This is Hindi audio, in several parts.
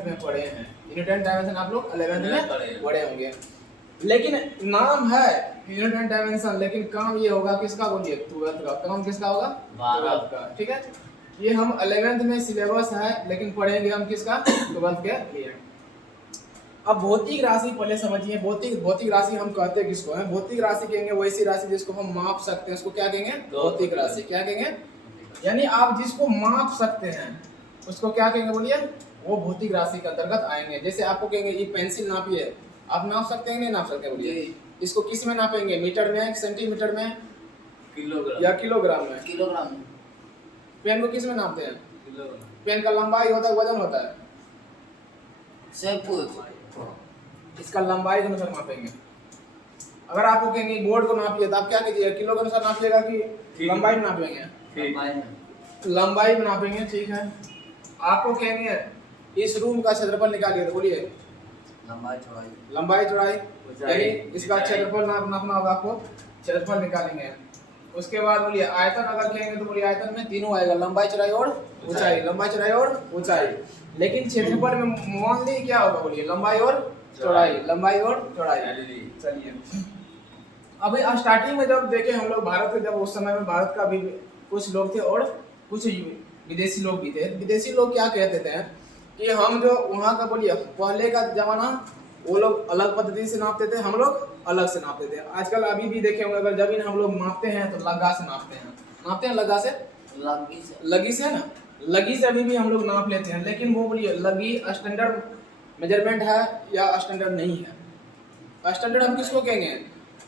में पढ़े हैं, यूनिट एंड डायमेंशन आप लोग 11th में पढ़े होंगे। लेकिन नाम है यूनिट एंड डायमेंशन, लेकिन काम ये होगा किसका, बोलिए 12th का। काम किसका होगा, 12th का। ठीक है, ये हम 11th में सिलेबस है, लेकिन पढ़ेंगे हम किसका, 12th के लिए। अब भौतिक राशि पहले समझिए। भौतिक राशि हम कहते हैं किसको है, भौतिक राशि कहेंगे वैसी राशि जिसको हम माप सकते हैं, उसको क्या कहेंगे, भौतिक राशि। क्या कहेंगे, यानी आप जिसको माप सकते हैं उसको क्या कहेंगे, बोलिए, वो भौतिक राशि के अंतर्गत आएंगे। जैसे आपको कहेंगे ये पेंसिल नापिए, आप नाप सकते हैं, नहीं नाप सकते, बोलिए। इसको किस में नापेंगे, मीटर में, सेंटीमीटर में, किलोग्राम या किलोग्राम में? किलोग्राम में। पेन को किस में नापते हैं, किलोग्राम। पेन का लंबाई होता है, वजन होता है, सब कुछ इसका लंबाई के अनुसार नापेंगे। अगर आपको कहेंगे बोर्ड को नापिए, तो आप क्या कीजिएगा, किलो के अनुसार नापिएगा कि लंबाई में नापेंगे? लंबाई में नापेंगे। ठीक है, आपको कहेंगे इस रूम का क्षेत्रफल निकालिए, तो बोलिए लंबाई चौड़ाई, यानी इसका क्षेत्रफल नापना होगा आपको, क्षेत्रफल निकालेंगे। उसके बाद बोलिए आयतन, अगर कहेंगे तो बोलिए आयतन में तीनों आएगा, लंबाई चौड़ाई और ऊंचाई, लंबाई चौड़ाई और ऊंचाई। लेकिन क्षेत्रफल में मान ली क्या होगा, बोलिए लंबाई और चौड़ाई, लंबाई और चौड़ाई। चलिए, अभी स्टार्टिंग में जब देखे हम लोग भारत के, जब उस समय में भारत का भी कुछ लोग थे और कुछ विदेशी लोग भी थे। विदेशी लोग क्या कहते थे कि हम जो वहाँ का, बोलिए पहले का जमाना, वो लोग अलग पद्धति से नापते थे, हम लोग अलग से नापते थे। आजकल अभी भी देखे होंगे, अगर जमीन हम लोग मापते हैं तो लगा से नापते हैं, लगा से, लगी से है ना, लगी से अभी भी हम लोग नाप लेते हैं। लेकिन वो बोलिए लगी स्टैंडर्ड मेजरमेंट है या स्टैंडर्ड नहीं है? स्टैंडर्ड हम किसको कहेंगे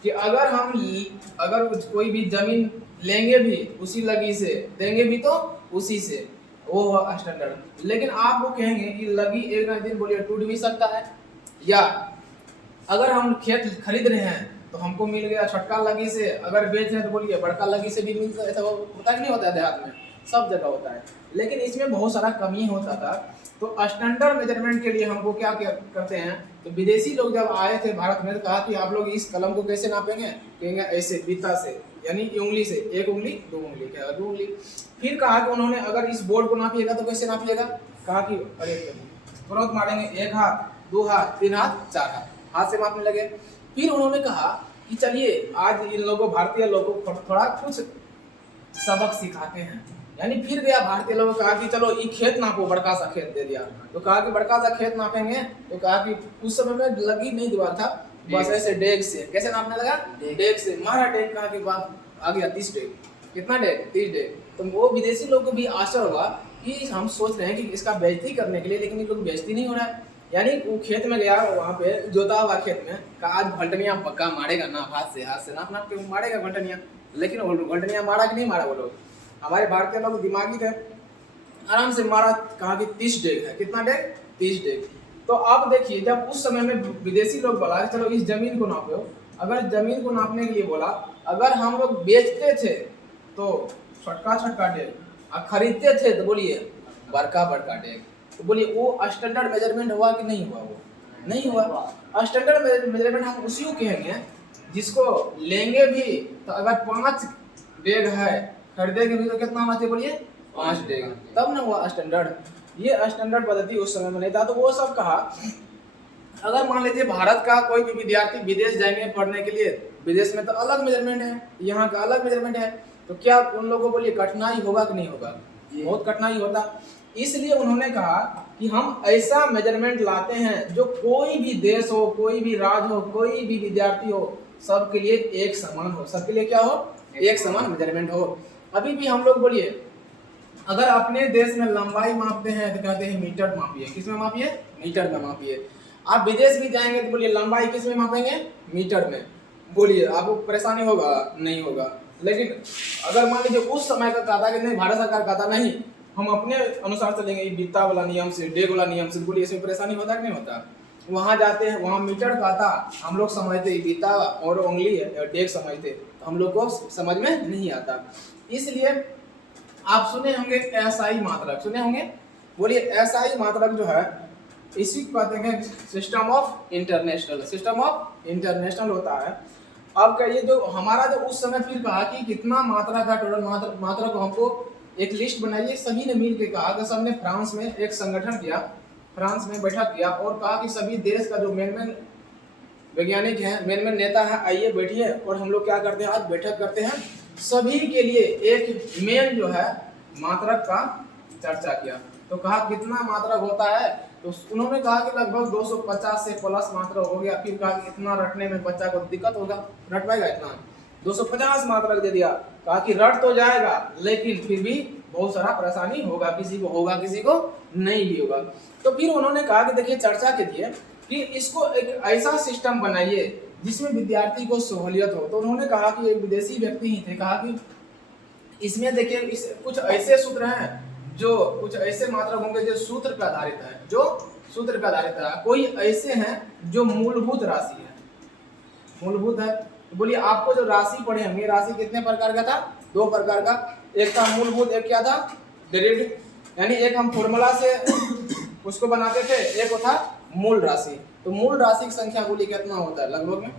कि अगर कोई भी जमीन लेंगे भी उसी लगी से, देंगे भी तो उसी से, वो हुआ स्टैंडर्ड। लेकिन आप वो कहेंगे कि लगी एक ना दिन, बोलिए टूट भी सकता है, या अगर हम खेत खरीद रहे हैं तो हमको मिल गया छोटका लगी से, अगर बेच रहे हैं तो बोलिए बड़का लगी से भी मिलता है। ऐसा होता कि नहीं होता है, देहात में सब जगह होता है। लेकिन इसमें बहुत सारा कमी होता था। तो स्टैंडर्ड मेजरमेंट के लिए हमको क्या करते हैं, तो विदेशी लोग जब आए थे भारत में, तो कहा कि आप लोग इस कलम को कैसे नापेंगे, कहेंगे ऐसे बीता से, यानी उंगली से, एक उंगली, दो उंगली, क्या दो उंगली। फिर कहा कि उन्होंने अगर इस बोर्ड को नापिएगा तो कैसे नापिएगा, कहा कि अरे तुरंत मारेंगे, एक हाथ, दो हाथ, तीन हाथ, चार हाथ से मापने लगे। फिर उन्होंने कहा कि चलिए आज इन लोगों, भारतीय लोगों को थोड़ा कुछ सबक सिखाते हैं। यानी फिर गया भारतीय लोगों, कहा कि चलो ये खेत नापो, बड़का सा खेत दे दिया। तो कहा कि बड़का सा खेत नापेंगे, तो कहा कि उस समय में लगी नहीं दीवार था, बस ऐसे डेग से, कैसे नापने लगा, डेग से मारा, डेग कहा कि बात आ गया 30 डेग। कितना डेग, 30 डेग। तो वो विदेशी लोग को भी आश्चर्य होगा कि हम सोच रहे हैं कि इसका बेइज्जती करने के लिए, लेकिन ये लोग बेइज्जती नहीं हो रहा है। यानी वो खेत में गया, वहाँ पे जोता हुआ खेत में, कहा आज भल्टनिया पक्का मारेगा ना, हाथ से नाप नाप के मारेगा भल्टनिया। लेकिन वो भल्टनिया मारा कि नहीं मारा, वो लोग, हमारे भारतीय लोग दिमागी थे, आराम से मारा, कहा कि 30 डेग है। कितना डेग, 30 डेग। तो अब देखिए, जब उस समय में विदेशी लोग बोला चलो इस जमीन को नापो, अगर जमीन को नापने के लिए बोला, अगर हम लोग बेचते थे तो छोटका डेग, और खरीदते थे तो बोलिए बड़का डेग, तो बोलिए वो स्टैंडर्ड मेजरमेंट हुआ कि नहीं हुआ? वो नहीं हुआ। स्टैंडर्ड मेजरमेंट हम उसी को कहेंगे जिसको लेंगे भी तो अगर 5 डेग है, खरीदेंगे भी तो कितना होना चाहिए, बोलिए 5 डेग, तब ना हुआ स्टैंडर्ड। ये स्टैंडर्ड पद्धति उस समय में नहीं था। तो वो सब कहा, अगर मान लीजिए भारत का कोई भी विद्यार्थी विदेश जाएंगे पढ़ने के लिए, विदेश में तो अलग मेजरमेंट है, यहाँ का अलग मेजरमेंट है, तो क्या उन लोगों को बोलिए कठिनाई होगा कि नहीं होगा? बहुत कठिनाई होता। इसलिए उन्होंने कहा कि हम ऐसा मेजरमेंट लाते हैं जो कोई भी देश हो, कोई भी राज्य हो, कोई भी विद्यार्थी हो, सबके लिए एक समान हो, सबके लिए क्या हो, एक समान मेजरमेंट हो। अभी भी हम लोग बोलिए अगर अपने देश में लंबाई मापते हैं तो कहते हैं मीटर मापिए, किस में मापिए, मीटर में मापिए। आप विदेश भी जाएंगे तो बोलिए लंबाई किस में मापेंगे, मीटर में। बोलिए आपको परेशानी होगा, नहीं होगा। लेकिन अगर मान लीजिए उस समय का कहता कि नहीं, भारत सरकार कहता नहीं, हम अपने अनुसार चलेंगे, बीता वाला नियम से, डेग वाला नियम से, बोलिए इसमें परेशानी होता कि नहीं होता? वहाँ जाते हैं, वहाँ मीटर कहता, हम लोग समझते बीता और उंगली डेग समझते, तो हम लोग को समझ में नहीं आता। इसलिए आप सुने होंगे एसआई मात्रक, सुने होंगे, बोलिए एसआई मात्रक जो है इसी को कहते हैं system of international, system of international होता है। अब कहिए जो हमारा जो उस समय फिर कहा कि कितना मात्रा का टोटल मात्रा को हमको एक लिस्ट बनाइए, सभी ने मिल के कहा कि सबने फ्रांस में एक संगठन किया, फ्रांस में बैठक किया और कहा कि सभी देश का जो मेन वैज्ञानिक है, मेन नेता है, आइए बैठिए और हम लोग क्या करते हैं, आज बैठक करते हैं, सभी के लिए एक मेन जो है मात्रक का चर्चा किया। तो कहा कितना मात्रक होता है, तो उन्होंने कहा कि लगभग 250 से प्लस मात्रक हो गया। फिर कहा कि इतना रटने में बच्चा को दिक्कत होगा, रट पाएगा इतना, 250 मात्रक दे दिया। कहा कि रट तो जाएगा लेकिन फिर भी बहुत सारा परेशानी होगा, किसी को होगा किसी को नहीं भी होगा। तो फिर उन्होंने कहा कि देखिए चर्चा कीजिए कि इसको एक ऐसा सिस्टम बनाइए जिसमें विद्यार्थी को सहूलियत हो। तो उन्होंने कहा कि एक विदेशी व्यक्ति ही थे, कहा कि इसमें देखिए इस कुछ ऐसे सूत्र हैं जो कुछ ऐसे मात्रक होंगे जो सूत्र पर आधारित है, जो सूत्र पर आधारित है। कोई ऐसे हैं जो मूलभूत राशि है, मूलभूत है। तो बोलिए आपको जो राशि पढ़े होंगे, राशि कितने प्रकार का था, 2 प्रकार का, एक था मूलभूत, एक क्या था डेरिवेटिव, यानी एक हम फॉर्मूला से उसको बनाते थे, एक था मूल राशि। तो मूल राशि की संख्या बोलिए कितना होता है लगभग में,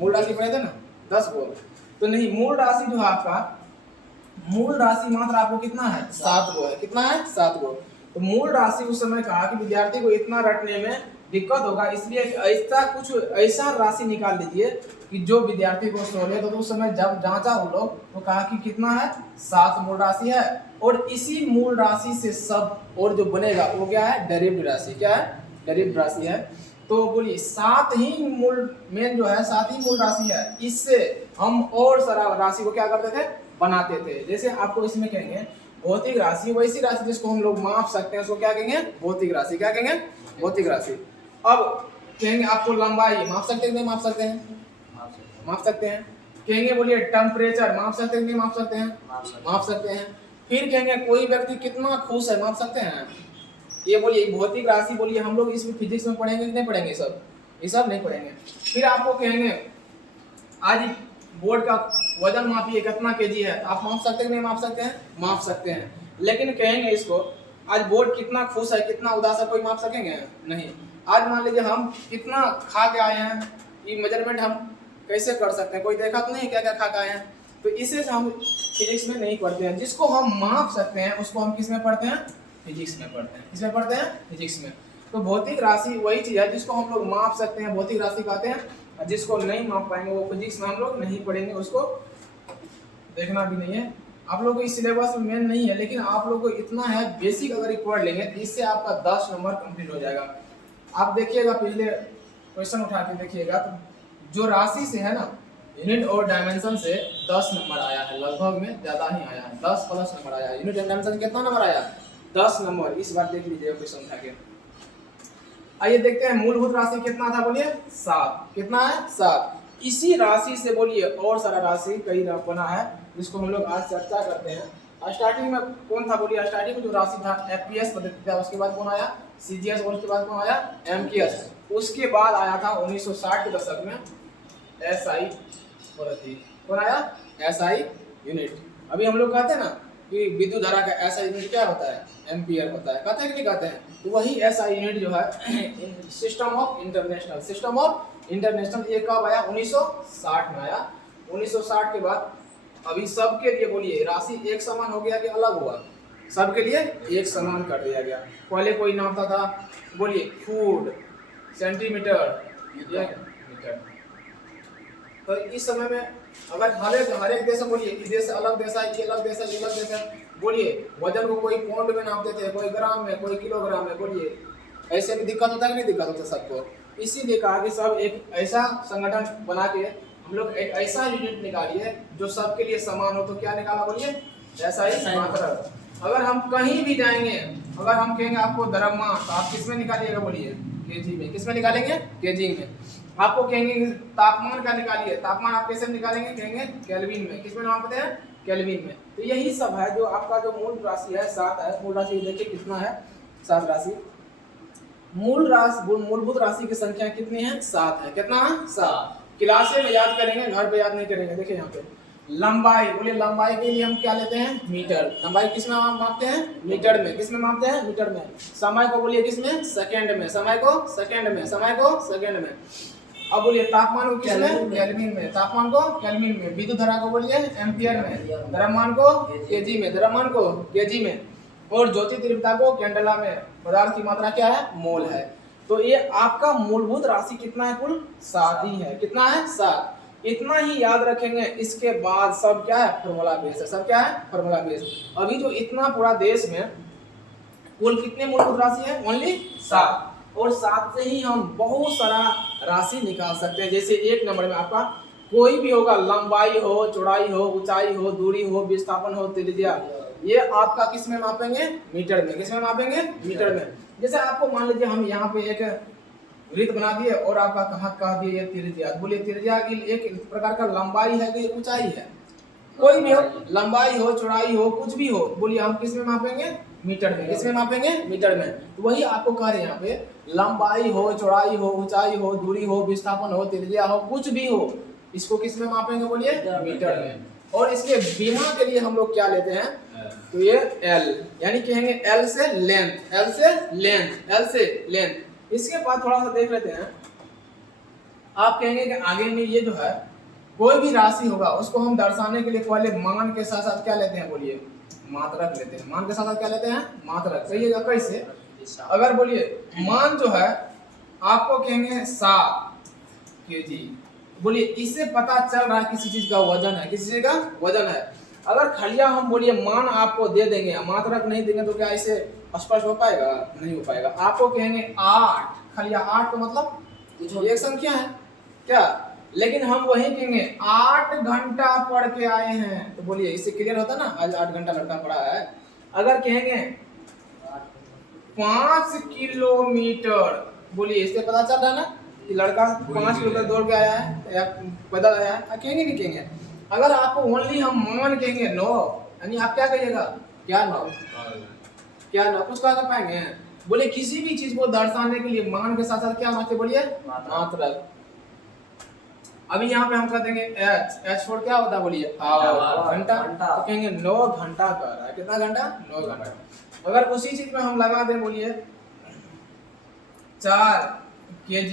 मूल राशि पढ़े थे ना 10 को, तो नहीं, मूल राशि जो है आपका, मूल राशि मात्र आपको कितना है 7 गो है, कितना है 7 गो। तो मूल राशि उस समय कहा कि विद्यार्थी को इतना रटने में दिक्कत होगा, इसलिए ऐसा कुछ ऐसा राशि निकाल लीजिए कि जो विद्यार्थी को सहूलियत हो। तो उस समय जब जांचा वो लोग तो कहा कि कितना है 7 मूल राशि है, और इसी मूल राशि से सब और जो बनेगा वो क्या है डेरिवेटिव राशि, क्या है डेरिवेटिव राशि है। तो बोलिए 7 ही मूल मेन जो है 7 ही मूल राशि है, इससे हम और सारा राशि को क्या करते थे बनाते थे। जैसे आपको इसमें कहेंगे भौतिक राशि, वैसी राशि जिसको हम लोग माप सकते हैं उसको क्या कहेंगे भौतिक राशि, क्या कहेंगे भौतिक राशि। अब कहेंगे आपको लंबाई माप सकते हैं नहीं माप सकते हैं, माप सकते हैं। कहेंगे बोलिए टेम्परेचर माप सकते हैं नहीं माप सकते हैं, माप सकते हैं। फिर कहेंगे कोई व्यक्ति कितना खुश है, माप सकते हैं। ये बोलिए भौतिक राशि, बोलिए हम लोग इसमें फिजिक्स में पढ़ेंगे कि नहीं पढ़ेंगे, ये सब नहीं पढ़ेंगे। फिर आपको कहेंगे आज बोर्ड का वजन मापिए कितना केजी है, आप माप सकते हैं नहीं माप सकते हैं, माप सकते हैं। लेकिन कहेंगे इसको आज बोर्ड कितना खुश है कितना उदास है, कोई माप सकेंगे नहीं। आज मान लीजिए हम कितना खा के आए हैं, ये मेजरमेंट हम कैसे कर सकते हैं, कोई देखा तो नहीं क्या क्या खा के आए हैं। तो इसे से हम फिजिक्स में नहीं पढ़ते हैं। जिसको हम माप सकते हैं उसको हम किस में पढ़ते हैं, फिजिक्स में पढ़ते हैं। किसमें पढ़ते हैं, फिजिक्स में। तो भौतिक राशि वही चीज है जिसको हम लोग माप सकते हैं, भौतिक राशि कहते हैं। जिसको नहीं माप पाएंगे वो फिजिक्स में हम लोग नहीं पढ़ेंगे, उसको देखना भी नहीं है। आप लोगों को इस सिलेबस में मेन नहीं है, लेकिन आप लोगों को इतना है बेसिक अगर ये पढ़ लेंगे तो इससे आपका 10 नंबर कंप्लीट हो जाएगा। आप देखिएगा पिछले क्वेश्चन उठा के देखिएगा, तो जो राशि से है ना यूनिट और डायमेंशन से 10 नंबर आया है, लगभग में ज़्यादा ही आया है, 10 प्लस नंबर आया है। यूनिट एंड डायमेंशन कितना नंबर आया, 10 नंबर। इस बार देख लीजिएगा क्वेश्चन उठा के। आइए देखते हैं मूलभूत राशि कितना था, बोलिए 7। कितना है 7। इसी राशि से बोलिए और सारा राशि कई बना है जिसको हम लोग आज चर्चा करते हैं। स्टार्टिंग में कौन था, बोलिए स्टार्टिंग में जो राशि था एफपीएस पद्धति था, उसके बाद कौन आया सीजीएस, और उसके बाद कौन आया एमकेएस, उसके बाद आया था 1960 के दशक में एसआई पद्धति। कौन आया एसआई यूनिट। अभी हम लोग कहते हैं ना कि विद्युत धारा का एसआई यूनिट क्या होता है, एम्पियर होता है, कहते हैं कि नहीं कहते हैं। तो वही एसआई यूनिट जो है system of international, system of international, ये कब आया 1960 में आया। 1960 के बाद अभी सबके लिए बोलिए राशि एक समान हो गया कि अलग हुआ, सबके लिए एक समान कर दिया गया। पहले कोई नापता था बोलिए फुट, सेंटीमीटर, मीटर। तो इस समय में अगर हर एक देश में बोलिए कि देश अलग देश है, ये अलग देश है, ये अलग देश है, बोलिए वजन को कोई पाउंड में नापते थे, कोई ग्राम में, कोई किलोग्राम में, बोलिए ऐसे भी दिक्कत होता है कि नहीं दिक्कत होता सबको। इसीलिए कहा कि सब एक ऐसा संगठन बना के हम लोग एक ऐसा यूनिट निकालिए जो सबके लिए समान हो। तो क्या निकाला बोलिए ऐसा ही मात्रक। अगर हम कहीं भी जाएंगे, अगर हम कहेंगे आपको द्रव्यमान, तो आप किस में निकालिएगा बोलिए केजी में। किस में निकालेंगे केजी में। आपको कहेंगे तापमान का निकालिए, तापमान आप कैसे निकालेंगे, कहेंगे केल्विन में। किस में नापते हैं केल्विन में। तो यही सब है जो आपका जो मूल राशि है 7 है। मूल राशि देखिए कितना है 7 राशि। मूलभूत राशि की संख्या कितनी है 7 है। कितना है 7। क्लासे में याद करेंगे, घर पे याद नहीं करेंगे। देखिए यहाँ पे लंबाई, बोलिए लंबाई के लिए हम क्या लेते हैं मीटर। लंबाई किस में मापते हैं मीटर में। किस में मापते हैं मीटर में। समय को बोलिए किस में सेकंड में। समय को सेकंड में, समय को सेकंड में। अब बोलिए तापमान को किस में केल्विन में। तापमान को केल्विन में। विद्युत धारा को बोलिए एम्पियर में। द्रव्यमान को केजी में। द्रव्यमान को केजी में। और ज्योति तीव्रता को कैंडेला में पदार्थ की मात्रा क्या है, मोल है। तो ये आपका मूलभूत राशि कितना है, कुल 7 ही है। कितना है, 7। इतना ही याद रखेंगे, इसके बाद सब क्या है, फॉर्मूला बेस है। सब क्या है, फॉर्मूला बेस। अभी जो इतना पूरा देश में कुल कितने मूलभूत राशि है, ओनली 7। और 7 से ही हम बहुत सारा राशि निकाल सकते हैं। जैसे 1 नंबर में आपका कोई भी होगा, लंबाई हो, चौड़ाई हो, ऊंचाई हो, दूरी हो, विस्थापन हो, त्रिज्या, ये आपका किस में मापेंगे, मीटर में। किस में मापेंगे, मीटर में। जैसे आपको मान लीजिए हम यहाँ पे एक वृत्त बना दिए और आपका कहा दिए ये त्रिज्या। बोलिए त्रिज्या की एक प्रकार का लंबाई है कि ऊंचाई है, कोई भी हो, लंबाई हो, चौड़ाई हो, कुछ भी हो, बोलिए हम किस में मापेंगे, मीटर में। किस में मापेंगे, मीटर में। तो वही आपको कह रहे हैं यहाँ पे, लंबाई हो, चौड़ाई हो, ऊंचाई हो, दूरी हो, विस्थापन हो, त्रिज्या हो, कुछ भी हो, इसको किस में मापेंगे, बोलिए मीटर में। और इसके बीमा के लिए हम लोग क्या लेते हैं, तो ये L, यानी कहेंगे L से लेंथ, L से लेंथ, L से लेंथ। इसके बाद थोड़ा सा देख लेते हैं, आप कहेंगे कि आगे में ये जो है कोई भी राशि होगा उसको हम दर्शाने के लिए पहले मान के साथ साथ क्या लेते हैं, बोलिए मात्रक लेते हैं। मान के साथ साथ क्या लेते हैं, मात्रक। कहिएगा कैसे, अगर बोलिए मान जो है आपको कहेंगे 7 kg, बोलिए इससे पता चल रहा है किसी चीज का वजन है, किसी चीज का वजन है। अगर खलिया हम बोलिए मान आपको दे देंगे, मात्रक नहीं देंगे, तो क्या इसे स्पष्ट हो पाएगा, नहीं हो पाएगा। आपको कहेंगे 8, खलिया 8 तो मतलब एक संख्या है क्या, लेकिन हम वही कहेंगे 8 घंटा पढ़ के आए हैं, तो बोलिए इससे क्लियर होता ना, आज 8 घंटा लड़का पढ़ा है। अगर कहेंगे 5 किलोमीटर, बोलिए इससे पता चल रहा है ना कि लड़का 5 किलोमीटर दौड़ के आया है या पैदल आया है, कहेंगे नहीं कहेंगे। अगर आपको ओनली हम मान कहेंगे 9, यानी आप क्या कहिएगा, क्या 9, क्या 9, कुछ कह पाएंगे। बोले किसी भी चीज को दर्शाने के लिए मान के साथ साथ क्या मानते, बोलिए मात्रक। अभी यहाँ पे हम कह देंगे h फोर क्या होता है, बोलिए घंटा, तो कहेंगे 9 घंटा कर रहा है। कितना घंटा, 9 घंटा। अगर उसी चीज में हम लगा दें, बोलिए 4 kg,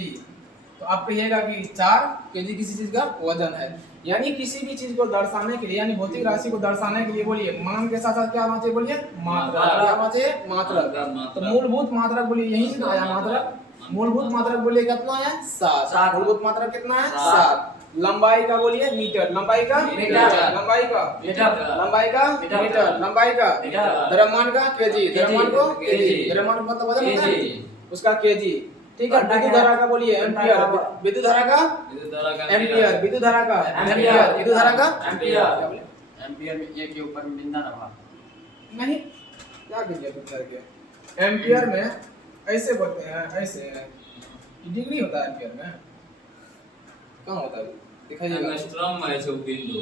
तो आप कहिएगा कि 4 kg किसी चीज का वजन है। यानी किसी भी चीज को दर्शाने के लिए, यानी भौतिक राशि को दर्शाने के लिए, बोलिए मान के साथ साथ क्या होना चाहिए, बोलिए मात्रक। क्या होना चाहिए, मात्रक। तो मूलभूत मात्रक बोलिए यहीं से आया मात्रक। मूलभूत मात्रक बोलिए कितना है, 7। मूलभूत मात्रक कितना है, 7। लंबाई का बोलिए मीटर, लंबाई का मीटर, लंबाई का मीटर, लंबाई का मीटर, लंबाई का द्रव्यमान का केजी, द्रव्यमान को केजी, द्रव्यमान मतलब वजन होता है उसका केजी। ठीक है। विद्युत धारा का बोलिए एम्पियर, विद्युत धारा का एम्पियर, विद्युत धारा का एम्पियर, विद्युत धारा का एम्पियर। एम्पियर में एक के ऊपर में बिंदा रहा नहीं, क्या कीजिए करके एम्पियर में ऐसे बोलते हैं, ऐसे डिग्री होता है एम्पियर में, कहाँ होता है दिखाइएगा। एंगस्ट्रॉम में है बिंदु,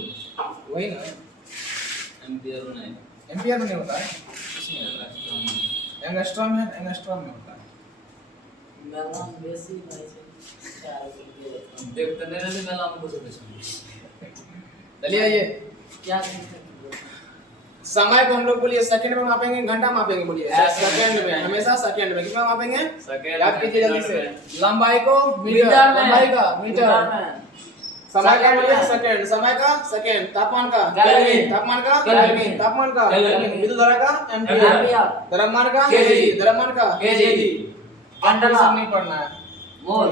वही ना, एम्पियर में नहीं, एम्पियर में नहीं होता है, इसमें एंगस्ट्रॉम है, एंगस्ट्रॉम में होता है। मेलाम बेसी भाई से 4 के देखते नहीं रहते मेलाम को सब। चलिए ये क्या समय को हम लोग बोलिए सेकंड में मापेंगे, घंटा मापेंगे, बोलिए सेकंड में, हमेशा सेकंड में। कितना मापेंगे, याद कीजिए जल्दी से। लंबाई को मीटर, लंबाई का मीटर, समय का बोलिए सेकंड, समय का सेकंड, तापमान का केल्विन, तापमान का केल्विन, तापमान का केल्विन, विद्युत धारा का एम्पियर, द्रव्यमान का केजी, द्रव्यमान का केजी। अंडर सब नहीं पढ़ना है, मोल।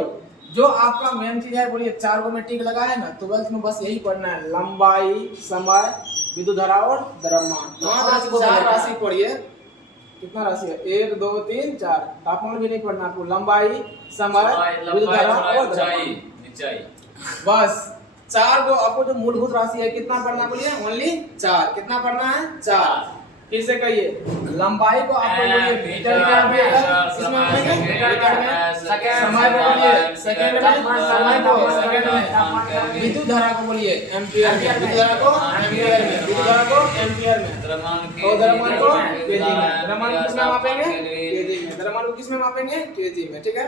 जो आपका मेन चीज है, बोलिए 4 को में टिक लगा है ना, 12th में बस यही पढ़ना है, लंबाई, समय, विद्युत धारा और द्रव्यमान। 4 राशि पढ़िए। कितना राशि है, 1 2 3 4। तापमान भी नहीं पढ़ना आपको, लंबाई, समय, विद्युत धारा और ऊंचाई, बस 4 को आपको जो मूलभूत राशि है कितना पढ़ना, बोलिए ओनली 4। कितना पढ़ना है, 4। फिर से कहिए, लंबाई को आपको बोलिए मीटर में आएगा, इसमें मापेंगे मीटर में, समय को बोलिए सेकंड में, समय को सेकंड में, विद्युत धारा को बोलिए एम्पियर में, विद्युत धारा को एम्पियर में, विद्युत धारा को एम्पियर में, और द्रव्यमान को केजी में। द्रव्यमान को किसमें मापेंगे, केजी में। द्रव्यमान को किसमें मापेंगे, केजी में। ठीक है।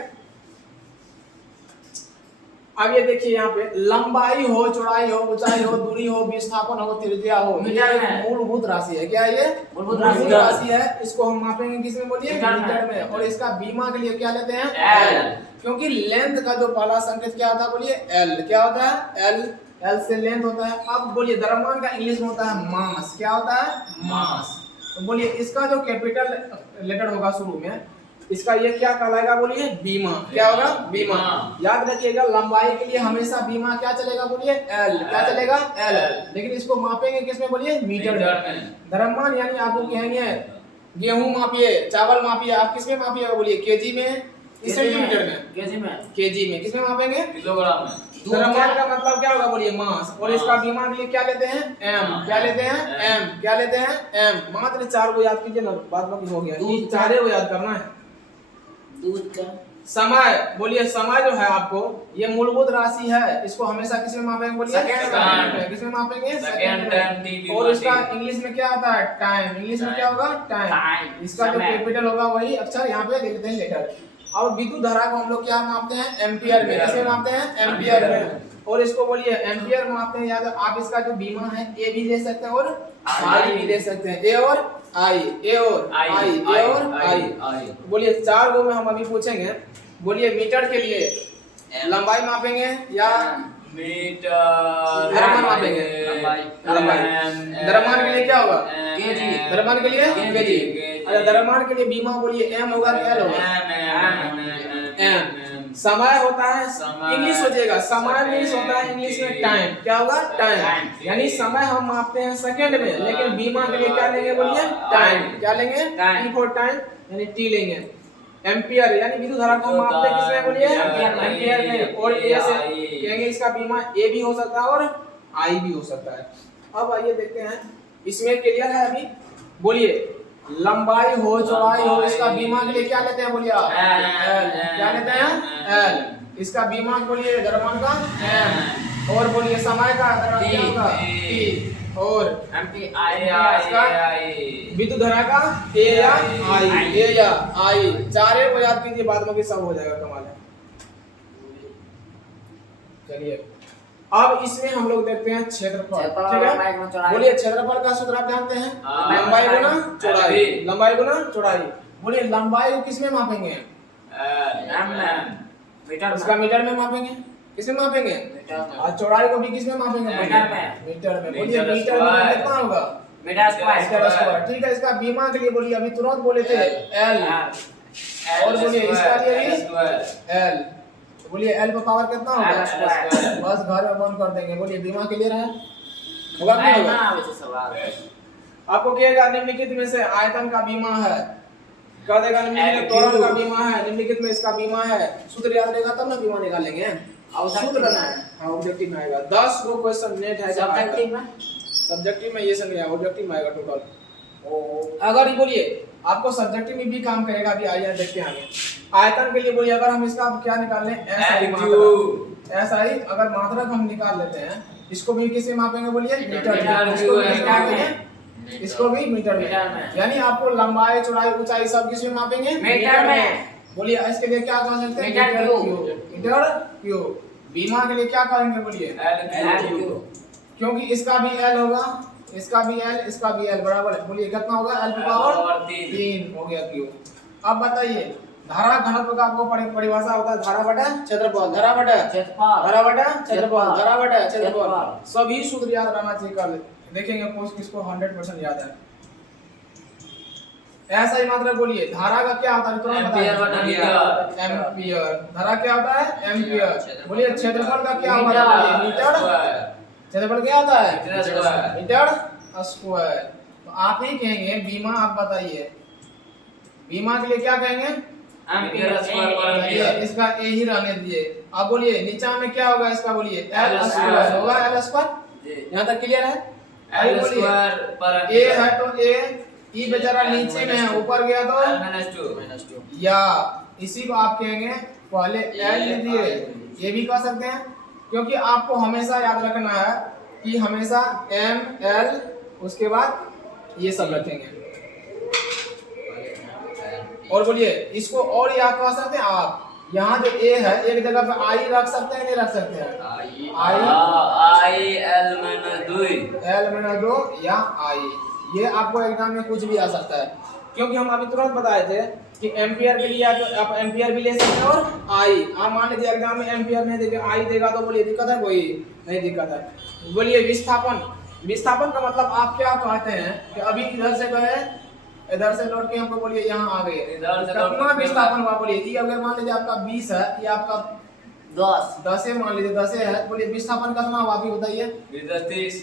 अब ये देखिए यहाँ पे लंबाई हो, चौड़ाई हो, ऊंचाई हो, दूरी हो, विस्थापन हो, त्रिज्या हो, ये मूलभूत राशि है। क्या ये मूलभूत राशि है। इसको हम मापेंगे किसमें, बोलिए मीटर में। और इसका बीमा के लिए क्या लेते हैं, एल, क्योंकि लेंथ का जो पहला संकेत क्या होता है, बोलिए एल। क्या होता है, एल, एल से लेंथ होता है। अब बोलिए द्रव्यमान का इंग्लिश में होता है मास। क्या होता है, मास। तो बोलिए इसका जो कैपिटल लेटर होगा शुरू में, इसका ये क्या कहलाएगा बोलिए, बीमा। क्या होगा, बीमा। याद रखिएगा लंबाई के लिए हमेशा बीमा क्या चलेगा बोलिए, एल। क्या चलेगा, एल। लेकिन इसको मापेंगे किसमें बोलिए, मीटर में। द्रव्यमान यानी आपको कहेंगे गेहूं मापिए, चावल मापिए, आप किसमें मापिएगा बोलिए, केजी में, सेंटीमीटर में, केजी में। किसमें मापेंगे, किलोग्राम में। द्रव्यमान का मतलब क्या होगा बोलिए, मास। और इसका बीमा के लिए क्या लेते हैं, एम। क्या लेते हैं, एम। क्या लेते हैं, एम। मात्र 4 को याद कीजिए ना, बाद बाकी हो गया, ये 4 को याद करना है। दूध का समय बोलिए, समय जो है आपको ये मूलभूत राशि है, इसको हमेशा किसमें मापेंगे बोलिए, सेकंड में। किसमें मापेंगे, सेकंड में। और इसका इंग्लिश में क्या होता है, टाइम। इंग्लिश में क्या होगा, टाइम। इसका जो कैपिटल होगा वही अक्षर यहाँ पे लिख देते हैं, लेटर। और विद्युत धारा को हम लोग क्या मापते हैं, एम्पियर में। किसमें मापते हैं, एम्पियर में। और इसको बोलिए एम्पियर मापते हैं, याद आप इसका जो बीमा है ए भी ले सकते हैं और आई भी ले सकते हैं, ए और आई, ए और आई, ए और आई। बोलिए 4 गो में हम अभी पूछेंगे, बोलिए मीटर के लिए लंबाई मापेंगे या मीटर, द्रव्यमान मापेंगे, लंबाई। द्रव्यमान के लिए क्या होगा, केजी। द्रव्यमान के लिए केजी। अच्छा द्रव्यमान के लिए बीमा बोलिए एम होगा कि एल होगा, एम। समय होता है, इंग्लिश हो जाएगा, समय मींस होता है इंग्लिश में टाइम। क्या होगा, टाइम। यानी समय हम मापते हैं सेकंड में, लेकिन बीमा के लिए क्या लेंगे बोलिए, टाइम। क्या लेंगे, टी फॉर टाइम यानी टी लेंगे। एम्पियर यानी विद्युत धारा को मापते हैं किसमें बोलिए, एम्पियर में। और ए से कहेंगे इसका बीमा ए भी हो सकता है और आई भी हो सकता है। अब आइए देखते हैं, इसमें क्लियर है अभी। बोलिए लंबाई हो चौड़ाई हो, इसका बीमा के लिए क्या लेते हैं बोलिए आप, एल। क्या लेते हैं, एल। इसका बीमा बोलिए द्रव्यमान का एम। और बोलिए समय का क्या होगा, टी। और विद्युत धारा का ए या आई, ए या आई। 4 को याद कीजिए, बाद में सब हो जाएगा, कमाल है। चलिए अब इसमें हम लोग देखते हैं क्षेत्रफल। ठीक है, बोलिए क्षेत्रफल का सूत्र आप जानते हैं, लंबाई गुना चौड़ाई। लंबाई गुना चौड़ाई। बोलिए लंबाई को किसमें मापेंगे, इसका मीटर में मापेंगे। किसमें मापेंगे, और चौड़ाई को भी किसमें मापेंगे, मीटर में। बोलिए मीटर में कितना होगा, मीटर स्क्वायर। ठीक है, इसका बीमा के लिए बोलिए अभी तुरंत बोले थे एल। और बोलिए इसका लिए भी एल। बोलिए एल का पावर कितना होगा, बस घर में बंद कर देंगे। बोलिए बीमा क्लियर है, होगा क्या होगा, आपको कहेगा निम्नलिखित में से आयतन का बीमा है, कह देगा निम्नलिखित त्वरण का बीमा है, निम्नलिखित में इसका बीमा है। सूत्र याद रहेगा तब ना बीमा निकालेंगे, सूत्र ना है। हां ऑब्जेक्टिव में आएगा। 10 गो क्वेश्चन नेट है, सब्जेक्टिव में ये सब नहीं आएगा, ऑब्जेक्टिव में आएगा टोटल। अगर ये बोलिए आपको सब्जेक्टिव में भी काम करेगा, अभी आइए देखते हैं आगे। आयतन के लिए बोलिए अगर हम इसका क्या निकाल लें, ऐसा ही अगर मात्रक हम निकाल लेते हैं, इसको भी किससे मापेंगे बोलिए, मीटर में। इसको भी मीटर में। यानी आपको लंबाई चौड़ाई ऊंचाई सब किसमें मापेंगे, मीटर में। बोलिए इसके लिए क्या कह सकते हैं, मीटर क्यूब। बीमा के लिए क्या करेंगे बोलिए, एल क्यूब। क्योंकि इसका भी एल होगा, इसका भी एल, इसका भी एल बराबर है। बोलिए कितना होगा, एल की पावर 3 हो गया क्यूब। अब बताइए धारा घनत्व का आपको परिभाषा होता है, धारा बटा क्षेत्रफल, धारा बटा क्षेत्रफल, धारा बटा क्षेत्रफल। सभी सूत्र याद रहना चाहिए, कर देखेंगे किसको 100% याद है। ऐसा ही मात्रा बोलिए धारा का क्या होता है, एम्पियर। धारा क्या होता है, एम्पियर। बोलिए क्षेत्रफल का क्या होता है, मीटर। क्षेत्रफल क्या होता है, मीटर स्क्वायर। तो आप ही कहेंगे बीमा, आप बताइए बीमा के लिए क्या कहेंगे, एम्पियर स्क्वायर पर एम्पियर। इसका ए ही रहने दीजिए। अब बोलिए नीचा में क्या होगा, इसका बोलिए एल स्क्वायर होगा, एल स्क्वायर। यहाँ तक क्लियर है, एल स्क्वायर पर ए है तो ए, ई बेचारा नीचे में है, ऊपर गया तो -2 या इसी को आप कहेंगे पहले एल लीजिए, ये भी कह सकते हैं। क्योंकि आपको हमेशा याद रखना है कि हमेशा एम एल उसके बाद ये सब रखेंगे। और बोलिए इसको और याद कर सकते हैं आप, यहाँ जो ए है एक जगह पे आई रख सकते हैं, नहीं रख सकते हैं, आई एल -2 या आई। ये आपको एग्जाम में कुछ भी आ सकता है, क्योंकि हम अभी तुरंत बताए थे कि एम्पियर के लिए आप एम्पियर भी ले सकते हैं और आई। आप मान लीजिए एग्जाम में एम्पियर नहीं देगा, आई देगा, तो बोलिए दिक्कत है, कोई नहीं दिक्कत है। बोलिए विस्थापन। विस्थापन का मतलब आप क्या कहते हैं कि अभी इधर से गए इधर से लौट के हमको बोलिए यहाँ आ गए, इधर से लौट कितना के विस्थापन हुआ बोलिए? ये अगर मान लीजिए आपका 20 है, ये आपका 10 10 है, मान लीजिए 10 है, बोलिए विस्थापन कितना हुआ आप ही बताइए। इधर 30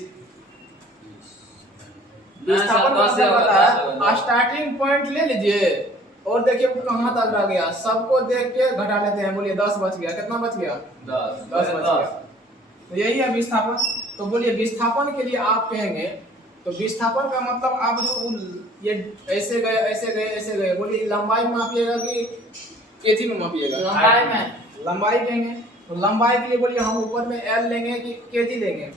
विस्थापन का मतलब पता है, स्टार्टिंग पॉइंट ले लीजिए और देखिए वो कहाँ तक रह गया, सबको देख के घटा लेते हैं, बोलिए 10 बच गया, कितना बच गया? 10 10 बच गया। तो यही है विस्थापन। तो बोलिए विस्थापन के लिए आप कहेंगे, तो विस्थापन का मतलब आप जो ये ऐसे गए ऐसे गए ऐसे गए, बोलिए लंबाई में मापिएगा कि केजी में मापिएगा? लंबाई में। लंबाई कहेंगे, तो लंबाई के लिए बोलिए हम ऊपर में एल लेंगे कि केजी लेंगे?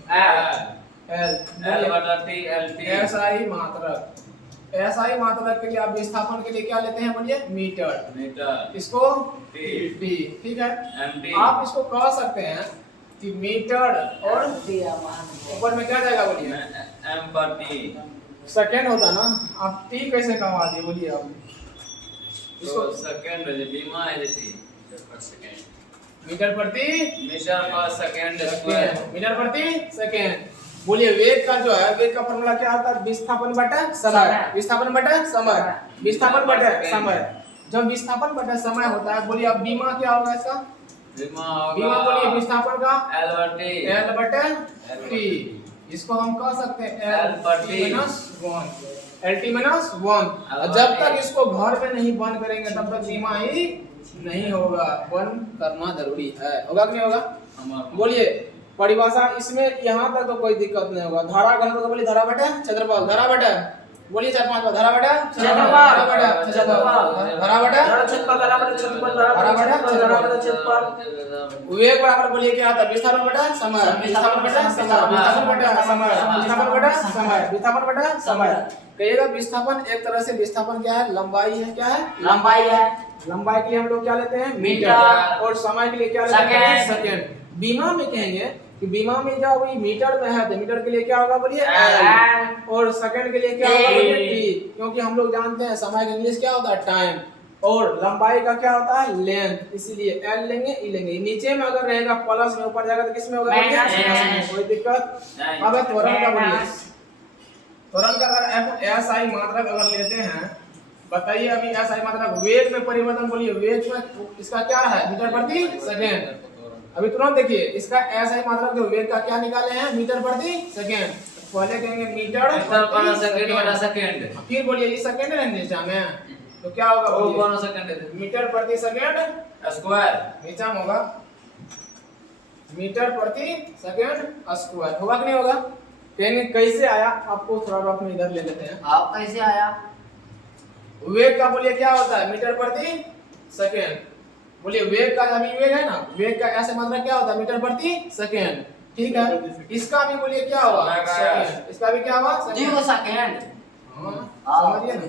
L बटा T LT ऐसा ही मात्रक, ऐसा ही मात्रक के लिए आप विस्थापन के लिए क्या लेते हैं बोलिए? मीटर। मीटर इसको T टी, ठीक है। MT आप इसको कह सकते हैं कि मीटर और दिया मान ऊपर में क्या जाएगा बोलिए? M पर T सेकेंड होता ना, आप टी कैसे कमा दिए बोलिए? आप इसको सेकंड है बीमा है जैसे पर सेकंड मीटर प्रति मीटर पर सेकंड स्क्वायर मीटर प्रति सेकेंड। बोलिए वेग का जो है, वेग का फॉर्मूला क्या होता है? विस्थापन बटा समय, विस्थापन बटा समय, विस्थापन बटा समय। जब विस्थापन बटा समय होता है, बोलिए अब बीमा क्या होगा इसका? बीमा बोलिए विस्थापन का L बटा T, इसको हम कह सकते हैं L माइनस 1, LT माइनस 1। जब तक इसको घर में नहीं बंद करेंगे तब तक बीमा ही नहीं होगा, बंद करना जरूरी है। होगा कि नहीं होगा? बोलिए परिभाषा इसमें यहाँ तक तो कोई दिक्कत नहीं होगा। धारा घनत्व तो बोलिए धारा बटा क्षेत्रफल, धारा बटा बोलिए 4-5 बार, धारा बटा क्षेत्रफल, धारा बटा क्षेत्रफल, धारा बटा क्षेत्रफल, धारा बटा क्षेत्रफल, धारा बटा धारा बटा क्षेत्रफल। वेग बराबर बोलिए क्या आता है? विस्थापन बटा समय, विस्थापन बटा समय, विस्थापन बटा समय, विस्थापन बटा समय, विस्थापन बटा समय। कहिएगा विस्थापन एक तरह से विस्थापन क्या है? लंबाई है। क्या है? लंबाई है। लंबाई के लिए हम लोग क्या लेते हैं? मीटर। और समय के लिए क्या लेते हैं? सेकंड। सेकंड। बीमा में कहेंगे कि बीमा में जब वही मीटर में है तो मीटर के लिए क्या होगा बोलिए? L। और सेकंड के लिए क्या होगा T। बोलिए? टी, क्योंकि हम लोग जानते हैं समय का इंग्लिश क्या होता है? टाइम। और लंबाई का क्या होता है? लेंथ, इसीलिए एल लेंगे, ई लेंगे। नीचे में अगर रहेगा प्लस में, ऊपर जाएगा तो किस में होगा? माइनस। कोई दिक्कत? नहीं। अब त्वरण का बोलिए, त्वरण का अगर एसआई मात्रक अगर लेते हैं, बताइए अभी एसआई मात्रक वेग में परिवर्तन, बोलिए वेग में इसका क्या है? मीटर प्रति सेकेंड। अभी तुरंत देखिए इसका एसआई मात्रक जो वेग का क्या निकाले हैं? मीटर प्रति सेकेंड। पहले कहेंगे मीटर पर सेकंड बटा सेकंड, फिर बोलिए ये सेकेंड है नीचा में, तो क्या होगा वो बोलिए? कौन सेकंड है? मीटर प्रति सेकेंड स्क्वायर नीचा में होगा, मीटर प्रति सेकेंड स्क्वायर। होगा कि नहीं होगा? कहेंगे कैसे आया? आपको थोड़ा रफ में इधर ले लेते हैं। आप कैसे आया? वेग का बोलिए क्या होता है? मीटर प्रति सेकेंड। बोलिए वेग का, अभी वेग है ना, वेग का ऐसे मात्रक क्या होता है? मीटर प्रति सेकेंड, ठीक है। इसका भी बोलिए क्या होगा? सेकेंड। इसका भी क्या होगा? Zero second. समझिए ना,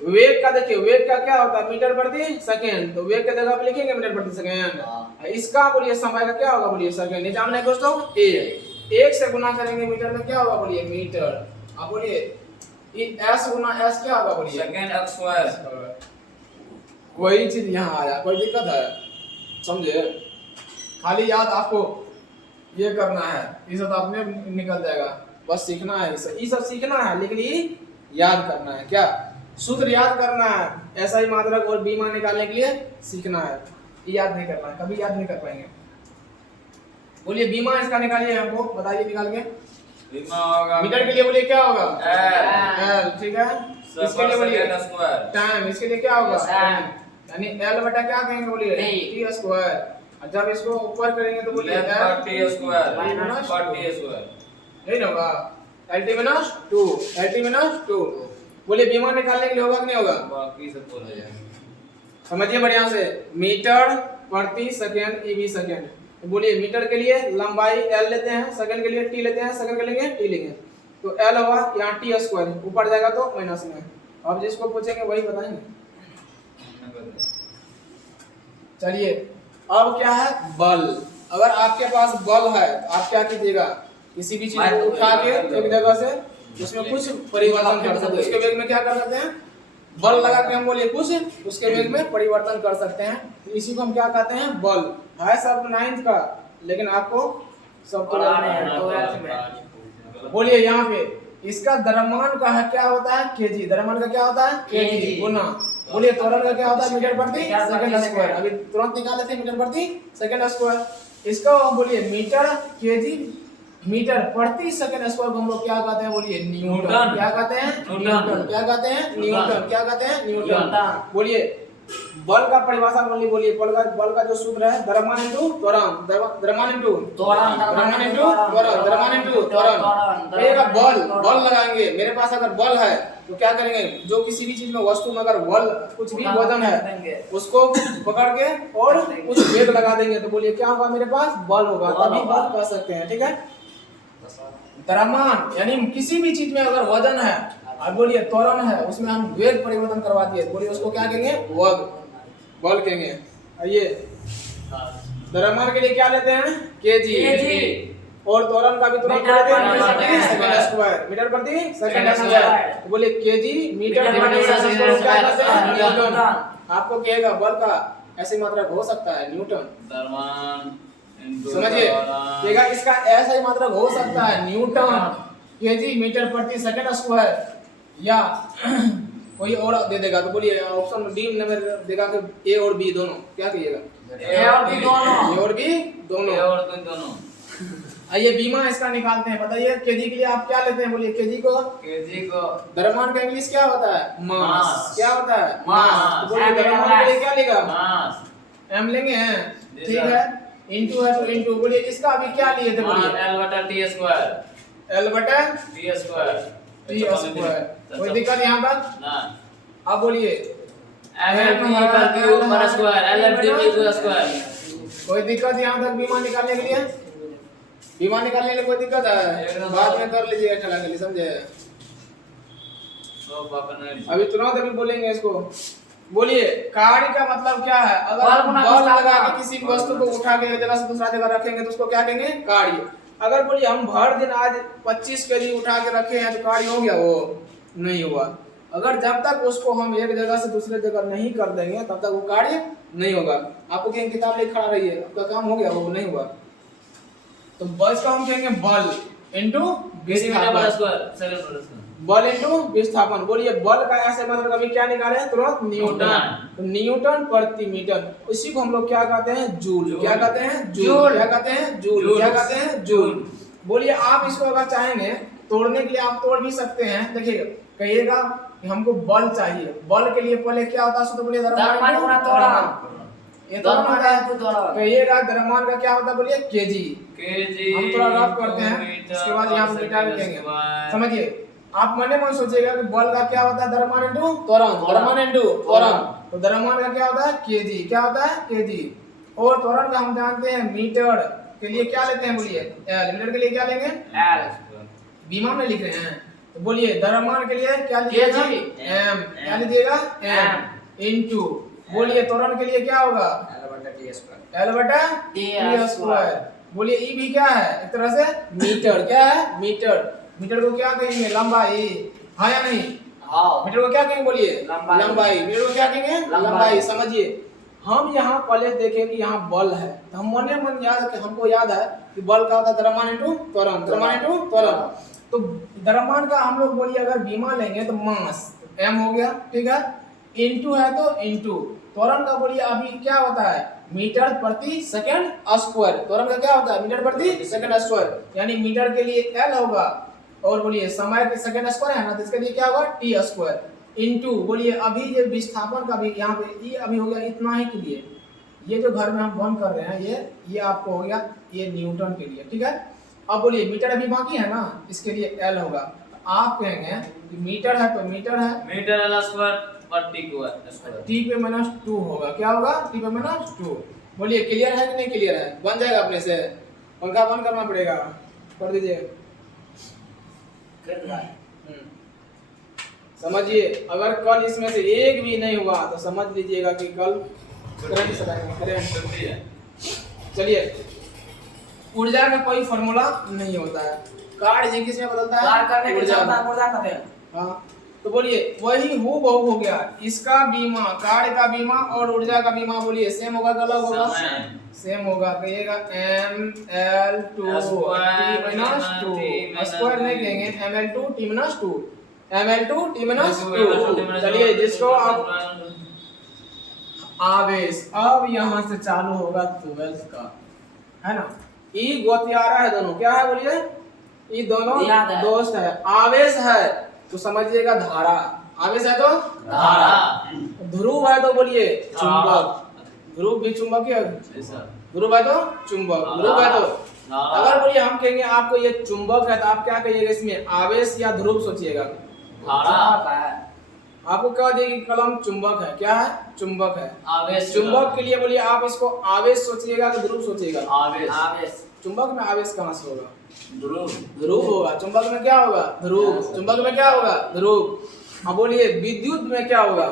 वेग का देखिए, वेग का क्या होता है? मीटर प्रति सेकेंड, तो वेग के जगह पे लिखेंगे मीटर प्रति सेकेंड। इसका बोलिए समय का क्या होगा? बोलिए सेकेंड। निजाम नहीं दोस्तों, एक से गुना करेंगे मीटर में क्या होगा? बोलिए मीटर। अब बोलिए एस गुना एस क्या होगा? बोलिए सेकंड स्क्वायर। वही चीज यहाँ आया, कोई दिक्कत है? समझे? खाली याद आपको ये करना है, ये सब अपने निकल जाएगा, बस सीखना है। ये सब सीखना है, लेकिन ये याद करना है। क्या? सूत्र याद करना है, ऐसा ही मात्रक और बीमा निकालने के लिए सीखना है। ये याद नहीं करना है, कभी याद नहीं कर पाएंगे। बोलिए बीमा इसका निकालिए, हमको बताइए निकाल के। बीमा होगा मीटर के लिए बोलिए क्या होगा? L। एल, ठीक है। इसके लिए बोलिए टाइम, इसके लिए क्या होगा? टाइम। यानी एल बटा क्या कहेंगे? बोलिए टी स्क्वायर। और जब इसको ऊपर करेंगे तो बोलिए T square minus T square, यही ना होगा? LT minus 2, LT minus 2। बोलिए बीमा निकालने के लिए होगा कि नहीं होगा? बाकी सब बोल जाएगा। समझिए बढ़िया से, मीटर प्रति सेकेंड ईवी सेकेंड। तो बोलिए मीटर के लिए लंबाई एल लेते हैं, सेकंड के लिए टी लेते हैं, सेकंड के लिए टी लेंगे, तो एल होगा यहाँ टी स्क्वायर, ऊपर जाएगा तो माइनस में। अब जिसको पूछेंगे वही बताएंगे। चलिए अब क्या है? बल। अगर आपके पास बल है आप क्या कीजिएगा? किसी भी चीज को उठा के एक जगह से उसमें कुछ परिवर्तन कर सकते हैं। उसके वेग में क्या कर सकते हैं? बल लगा के हम बोलिए कुछ उसके वेग में परिवर्तन कर सकते हैं। तो इसी को हम क्या कहते हैं? बल। है सब 9th का, लेकिन आपको सब तो बोलिए यहाँ पे इसका द्रव्यमान का है क्या होता है केजी, द्रव्यमान का क्या होता है केजी kg। गुना बोलिए त्वरण का क्या होता है मीटर प्रति मीटर प्रति सेकंड स्क्वायर। सेकंड। अभी तुरंत निकाल लेते हैं मीटर प्रति सेकंड स्क्वायर। इसका हम बोलिए मीटर केजी मीटर प्रति सेकंड स्क्वायर को हम लोग क्या कहते हैं बोलिए न्यूटन। न्यूटन। क्या कहते हैं न्यूटन। न्यूटन। क्या कहते हैं न्यूटन। न्यूटन। क्या कहते हैं न्यूटन। न्यूटन। बोलिए बल का परिभाषा बोलिए बल का जो सूत्र है द्रव्यमान इंटू त्वरण, द्रव्यमान इंटू त्वरण, द्रव्यमान इंटू त्वरण, द्रव्यमान इंटू त्वरण। ये का बल लगाएंगे। मेरे पास अगर बल है तो क्या करेंगे, जो किसी भी चीज में वस्तु में अगर बल कुछ भी वजन है उसको पकड़ के और कुछ वेग लगा देंगे तो बोलिए क्या होगा मेरे पास बल होगा, तभी बल कह सकते हैं। ठीक है, द्रव्यमान यानी किसी भी चीज में अगर वजन है और बोलिए त्वरण है उसमें हम वेग परिवर्तन करवा दिए बोलिए उसको क्या कहेंगे वर्ग, बल कहेंगे। आइए द्रव्यमान के लिए क्या लेते हैं केजी और त्वरण का भी तुरंत मीटर लेते हैं प्रति सेकंड स्क्वायर, मीटर प्रति सेकंड स्क्वायर। तो बोलिए केजी मीटर प्रति सेकंड स्क्वायर क्या कहते हैं न्यूटन। आपको कहेगा बल का ऐसी मात्रक हो सकता है न्यूटन, द्रव्यमान इंटू समझिए त्वरण। कहेगा इसका ऐसा ही मात्रक हो सकता है न्यूटन केजी मीटर प्रति सेकंड स्क्वायर, या कोई और दे देगा तो बोलिए ऑप्शन डी नंबर देगा कि ए और बी दोनों, क्या कहिएगा ए और बी दोनों। ए और बी दोनों। ये और दोनों आइए बीमा इसका निकालते हैं। बताइए केजी के लिए आप क्या लेते हैं बोलिए केजी को केजी को द्रव्यमान का इंग्लिश क्या होता है मास। मास। क्या होता है मास। तो बोलिए द्रव्यमान के लिए क्या लेगा मास एम लेंगे हैं, जी ठीक सर। है इनटू है तो इनटू बोलिए इसका अभी क्या लिए थे बोलिए L बटा T स्क्वायर एल बटा T स्क्वायर टी स्क्वायर। कोई दिक्कत यहाँ तक। ना अब बोलिए LT का क्यूब पर स्क्वायर LT का स्क्वायर कोई दिक्कत यहाँ तक बीमा निकालने के लिए, बीमा निकालने के लिए कोई दिक्कत है एकदम। बाद में कर लीजिएगा चला के लिए, समझे। तो पापन अभी तुरंत अभी बोलेंगे इसको। बोलिए कार्य का मतलब क्या है, अगर बल हम गुना बल विस्थापन। लगा के किसी भी वस्तु को उठा के एक जगह से दूसरा जगह रखेंगे तो उसको क्या कहेंगे कार्य। अगर बोलिए हम भर दिन आज 25 केजी उठा के रखे हैं तो कार्य हो गया, वो नहीं हुआ। अगर जब तक उसको हम एक जगह से दूसरे जगह नहीं कर देंगे तब तक वो कार्य नहीं होगा। आपको कहीं किताब लेके खड़ा रही है आपका काम हो गया, वो नहीं हुआ। तो बस का हम कहेंगे बल इंटू पर स्क्वायर सेकंड पर स्क्वायर बल इंटू विस्थापन। बोलिए बल का ऐसे मतलब अभी क्या निकाले हैं तुरंत न्यूटन। तो न्यूटन प्रति मीटर, इसी को हम लोग क्या कहते हैं जूल। क्या कहते हैं जूल। क्या कहते हैं जूल। क्या कहते हैं जूल। बोलिए आप इसको अगर चाहेंगे तोड़ने के लिए आप तोड़ भी सकते हैं। देखिएगा कहिएगा कि हमको बल चाहिए, बल के लिए पहले क्या होता है तो बोलिए द्रव्यमान गुना त्वरण। ये तो होता है। कहिएगा द्रव्यमान का क्या होता है बोलिए केजी। केजी हम थोड़ा रफ करते हैं उसके बाद यहाँ पे मीटर लिखेंगे। समझिए आप मने मन सोचिएगा कि बल का क्या होता है द्रव्यमान इंटू त्वरण, द्रव्यमान इंटू त्वरण। तो द्रव्यमान का क्या होता है केजी। क्या होता है केजी। और त्वरण का हम जानते हैं मीटर के लिए क्या लेते हैं बोलिए एल। मीटर के लिए क्या लेंगे एल। बीमा में लिख रहे हैं तो बोलिए द्रव्यमान के लिए क्या लीजिएगा एम। क्या लीजिएगा एम इंटू बोलिए त्वरण के लिए क्या होगा एल बटा टी स्क्वायर। बोलिए ई भी क्या है एक तरह से मीटर। क्या है मीटर। मीटर को क्या कहेंगे लंबाई, हाँ या नहीं। हाँ। मीटर को क्या कहेंगे बोलिए लंबाई। लंबाई। मीटर को क्या कहेंगे लंबाई। समझिए हम यहाँ पहले देखें कि यहाँ बल है तो हम मने मन याद हमको याद है कि बल का होता है द्रव्यमान इंटू त्वरण, द्रव्यमान इंटू त्वरण। तो द्रव्यमान का हम लोग बोलिए अगर बीमा लेंगे तो मास एम हो गया, ठीक है। इंटू है तो इंटू त्वरण का बोलिए अभी क्या होता है मीटर प्रति सेकंड स्क्वायर। त्वरण का क्या होता है मीटर प्रति सेकंड स्क्वायर, यानी मीटर के लिए एल होगा और बोलिए समय के सेकंड स्क्वायर है ना तो इसके लिए क्या होगा टी स्क्वायर इंटू बोलिए अभी ये विस्थापन का भी यहाँ पे ये अभी हो गया इतना ही के लिए। ये जो घर में हम बंद कर रहे हैं ये आपको हो गया ये न्यूटन के लिए, ठीक है। अब बोलिए मीटर अभी बाकी है ना इसके लिए एल होगा। तो आप कहेंगे कि मीटर है तो मीटर है मीटर एल स्क्वायर पर टी स्क्वायर टी पे -2 होगा। क्या होगा टी पे -2। बोलिए क्लियर है कि नहीं क्लियर है। बन जाएगा अपने से, पंखा बंद करना पड़ेगा, कर दीजिए। समझिए अगर कल इसमें से एक भी नहीं हुआ तो समझ लीजिएगा कि कल करंट चलाएंगे करंट। चलिए ऊर्जा का कोई फॉर्मूला नहीं होता है। कार्य जी किसमें बदलता है कार्य करने की ऊर्जा क्षमता में। ऊर्जा कहते हैं। हाँ तो बोलिए वही हूबहू हो गया। इसका बीमा, कार्ड का बीमा और ऊर्जा का बीमा बोलिए सेम होगा कि अलग होगा? सेम होगा। कहिएगा ML2 T-2 स्क्वायर नहीं कहेंगे, ML2 T-2 ML2 T-2। चलिए जिसको आप आवेश, अब यहाँ से चालू होगा 12th का, है ना। ई गोतियारा है दोनों, क्या है बोलिए? ये दोनों दोस्त है। आवेश है तो समझिएगा धारा, आवेश है तो धारा, ध्रुव है तो बोलिए चुंबक, ध्रुव भी चुंबक है, ध्रुव है तो चुंबक, ध्रुव है तो। अगर बोलिए हम कहेंगे आपको ये चुंबक है तो आप क्या कहिएगा इसमें, आवेश या ध्रुव सोचिएगा? धारा। आपको क्या देगी कलम? चुंबक है। क्या है? चुंबक है। आवेश। चुंबक के लिए बोलिए आप इसको आवेश सोचिएगा कि ध्रुव सोचिएगा? आवेश। चुंबक में आवेश कहाँ से होगा? ध्रुव। ध्रुव होगा। चुंबक में क्या होगा? ध्रुव। चुंबक में क्या होगा? ध्रुव। अब बोलिए विद्युत में क्या होगा?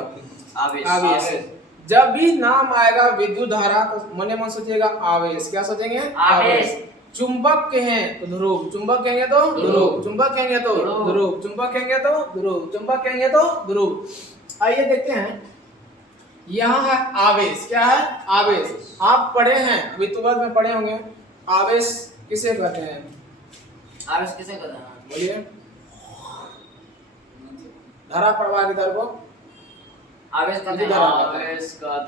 आवेश। जब भी नाम आएगा विद्युत धारा तो मने मन सोचिएगा आवेश। क्या सोचेंगे? आवेश। चुंबक कहें तो ध्रुव, चुंबक कहेंगे तो ध्रुव, चुंबक कहेंगे तो ध्रुव, चुंबक कहेंगे तो ध्रुव, चुंबक कहेंगे तो ध्रुव। आइए देखते हैं, यहाँ है आवेश। क्या है? आवेश। आप पढ़े हैं, विद्युत में पढ़े होंगे, आवेश किसे कहते हैं? आवेश किसे कहते हैं? बोलिए। धारा प्रवाह की दर को आवेश कहते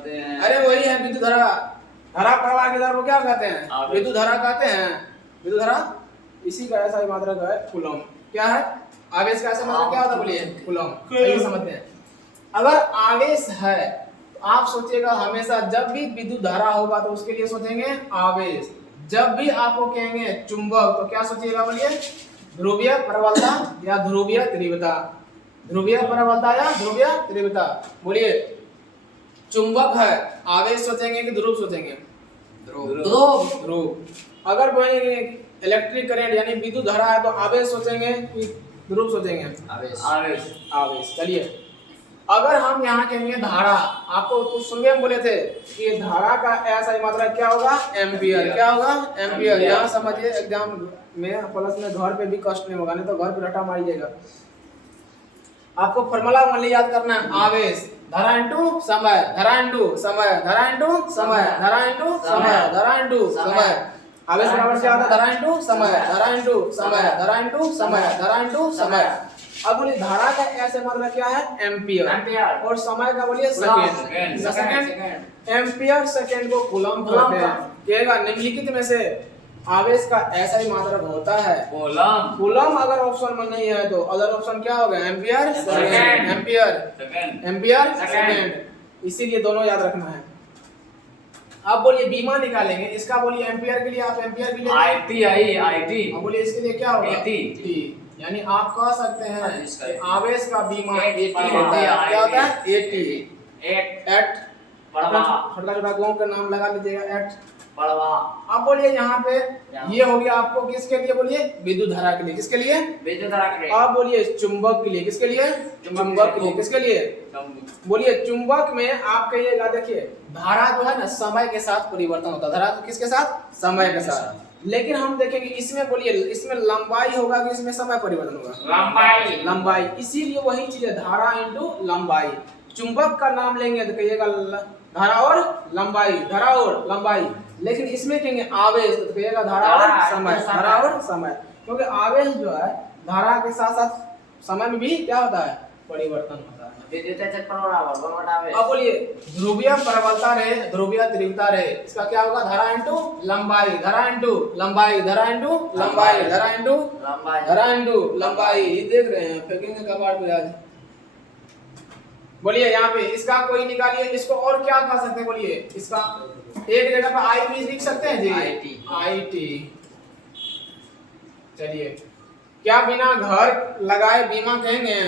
हैं। अरे वही है विद्युत धारा। धारा प्रवाह की दर को क्या कहते हैं? विद्युत धारा कहते हैं। विद्युत धारा इसी का ऐसा ही मात्रक है कूलम। क्या है? आवेश का ऐसा मात्रक क्या होता है बोलिए? कूलम। सही समझते हैं। अगर आवेश है तो आप सोचिएगा हमेशा जब भी विद्युत धारा होगा तो उसके लिए सोचेंगे आवेश। जब भी आपको कहेंगे चुंबक तो क्या सोचिएगा बोलिए? ध्रुवीय प्रबलता या ध्रुवीय तीव्रता। ध्रुवीय प्रबलता या ध्रुवीय तीव्रता। बोलिए चुंबक है, आवेश सोचेंगे कि ध्रुव सोचेंगे? ध्रुव। ध्रुव। अगर बोलेंगे इलेक्ट्रिक करंट यानी विद्युत धारा है तो आवेश सोचेंगे कि ध्रुव सोचेंगे? आवेश। चलिए अगर हम यहाँ कहेंगे धारा, आपको तो सुनने में बोले थे कि धारा का ऐसा ही मात्रा क्या होगा? एम्पियर। क्या होगा? एम्पियर। यहाँ समझिए एग्जाम में प्लस में घर पे भी कष्ट नहीं होगा, नहीं तो घर पे रटा मारिएगा। आपको फॉर्मूला मान याद करना है, आवेश धारा इनटू समय, धारा इनटू समय, धारा इनटू समय, धारा इनटू समय, धारा इनटू समय। आवेश बराबर क्या होता है? धारा इनटू समय, धारा इनटू समय, धारा इनटू समय, धारा इनटू समय। अब बोलिए धारा का ऐसे मात्रा क्या है? एम्पियर। और समय का बोलिए सेकंड। एम्पियर सेकंड को कूलम कहते हैं। कहेगा निम्नलिखित में से आवेश का ऐसा ही मात्रक होता है कूलम। कूलम अगर ऑप्शन में नहीं है तो अदर ऑप्शन क्या होगा? Ampere second. Ampere second. इसीलिए दोनों याद रखना है। अब बोलिए बीमा निकालेंगे, इसका बोलिए एम्पियर के लिए आप एम्पियर के लिए आईटी। अब बोलिए इसके लिए क्या होगा? AT। यानी आप कह सकते हैं आवेश का बीमा 80 होता है। क्या होता है? 80। एट छोटा छोटा गाँव का नाम लगा लीजिएगा, एट। अब बोलिए यहाँ पे ये हो गया आपको किसके लिए? बोलिए विद्युत धारा के लिए। किसके लिए? विद्युत धारा के लिए। अब बोलिए चुंबक के लिए। किसके लिए? चुंबक के लिए। किसके लिए? बोलिए चुंबक में आप कहिएगा, देखिए धारा जो है ना समय के साथ परिवर्तन होता है। धारा किसके साथ? समय के साथ। लेकिन हम देखेंगे इसमें, बोलिए इसमें लंबाई होगा कि इसमें समय परिवर्तन होगा? लंबाई। इसीलिए वही चीज है धारा इंटू लंबाई। चुंबक का नाम लेंगे तो कहिएगा धारा और लंबाई, धारा और लंबाई। लेकिन इसमें कहेंगे आवेश तो कहिएगा धारा और समय, धारा और समय। क्योंकि आवेश जो है धारा के साथ साथ समय में भी क्या होता है? परिवर्तन होता है। अब बोलिए ध्रुवीय प्रबलता रहे, ध्रुवीय तीव्रता रहे, इसका क्या होगा? धारा इंटू लंबाई, धारा इंटू लंबाई, धारा इंटू लंबाई, धारा इंटू धारा इंटू लंबाई। ये देख रहे हैं फेंकेंगे कबाड़ पे आज। बोलिए यहाँ पे इसका कोई निकालिए, इसको और क्या कह सकते हैं? बोलिए इसका एक जगह पे आई भी लिख सकते हैं जी, आईटी। चलिए क्या बिना घर लगाए बीमा कहेंगे?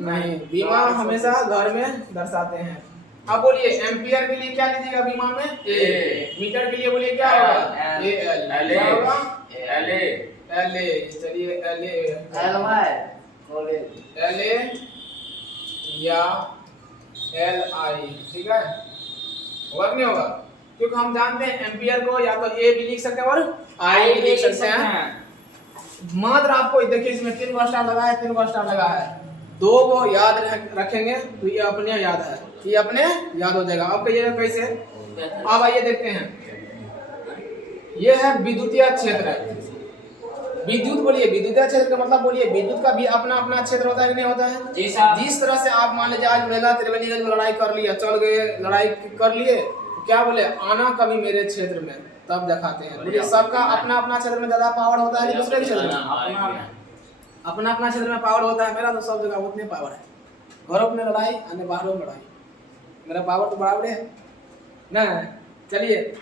नहीं। बीमा हमेशा घर में दर्शाते हैं। अब बोलिए एम्पियर के लिए क्या लीजिएगा बीमा में? ए। मीटर के लिए बोलिए क्या होगा? एल। क्या होगा? एल। चलिए एल या LI। ठीक है, होगा कि नहीं होगा? क्योंकि हम जानते हैं एम्पियर को या तो ए भी लिख सकते हैं और आई भी लिख सकते हैं। मात्र आपको देखिए इसमें 3 स्टार लगा है, 3 स्टार लगा है। दो को याद रखेंगे तो ये अपने याद है, ये अपने याद हो जाएगा। अब कहिएगा कैसे? अब आइए देखते हैं, ये है विद्युतीय क्षेत्र। विद्युत बोलिए, विद्युतीय क्षेत्र का मतलब बोलिए, विद्युत का भी अपना अपना क्षेत्र होता है कि नहीं होता है? जी साहब। जिस तरह से आप मान लीजिए आज मेला त्रिवेणीगंज में लड़ाई कर लिया, चल गए लड़ाई कर लिए, तो क्या बोले, आना कभी मेरे क्षेत्र में, तब दिखाते हैं। बोलिए सबका अपना अपना क्षेत्र में ज्यादा पावर होता है कि दूसरे के क्षेत्र में? अपना अपना क्षेत्र में पावर होता है। मेरा तो सब जगह उतने पावर है, घरों में लड़ाई अन्य बाहरों में लड़ाई, मेरा पावर तो बराबर है ना। चलिए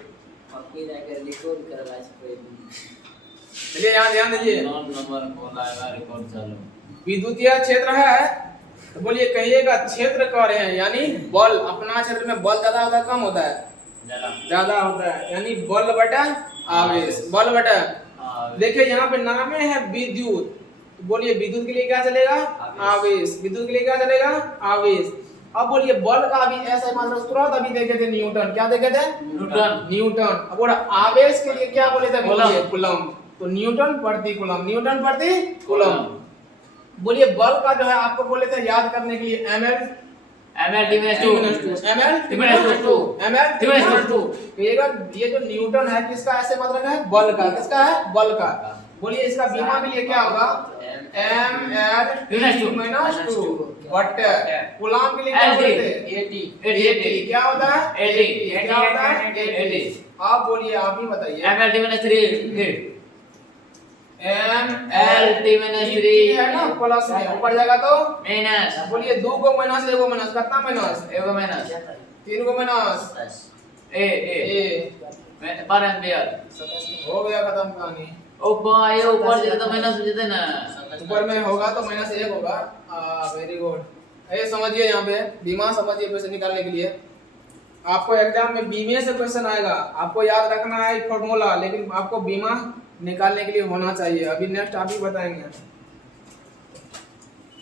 चलिए यहाँ ध्यान दीजिए, विद्युतीय क्षेत्र है तो बोलिए कहिएगा क्षेत्र कह रहे हैं, यानी बल। अपना क्षेत्र में बल ज्यादा होता है कम होता है? ज्यादा होता है, यानी बल बटा आवेश, बल बटा। देखिए यहाँ पे नाम है विद्युत, तो बोलिए विद्युत के लिए क्या चलेगा? आवेश। विद्युत के लिए क्या चलेगा? आवेश। अब बोलिए बल का भी ऐसा मात्रा तुरंत अभी देखे थे न्यूटन, क्या देखे थे? न्यूटन। अब बोला आवेश के लिए क्या बोले थे? बोलिए कूलम। तो न्यूटन प्रति कूलम, न्यूटन प्रति कूलम। बोलिए बल का जो है आपको बोले थे याद करने के लिए ml ये जो न्यूटन है किसका ऐसे मात्रक है? बल का। किसका है? बल का। बोलिए इसका बीमा के लिए क्या होगा? ml-2 बट कूलम के लिए क्या बोलते हैं? AT। क्या होता है? AT। क्या होता है? AT। आप बोलिए, आप ही बताइए। ml-3 है ना, प्लस में ऊपर जाएगा तो माइनस। बोलिए 2 को माइनस, 1 को माइनस, कितना माइनस? 1 को माइनस, 3 को माइनस, ए पर एम्पियर। हो गया खत्म कहानी। ऊपर जाता तो माइनस हो जाता ना, ऊपर में होगा तो माइनस 1 होगा। Very good. ये समझिए, यहाँ पे बीमा समझिए क्वेश्चन निकालने के लिए। आपको एग्जाम में बीमे से क्वेश्चन आएगा, आपको याद रखना है फॉर्मूला, लेकिन आपको बीमा निकालने के लिए होना चाहिए। अभी नेक्स्ट आप ही बताएंगे।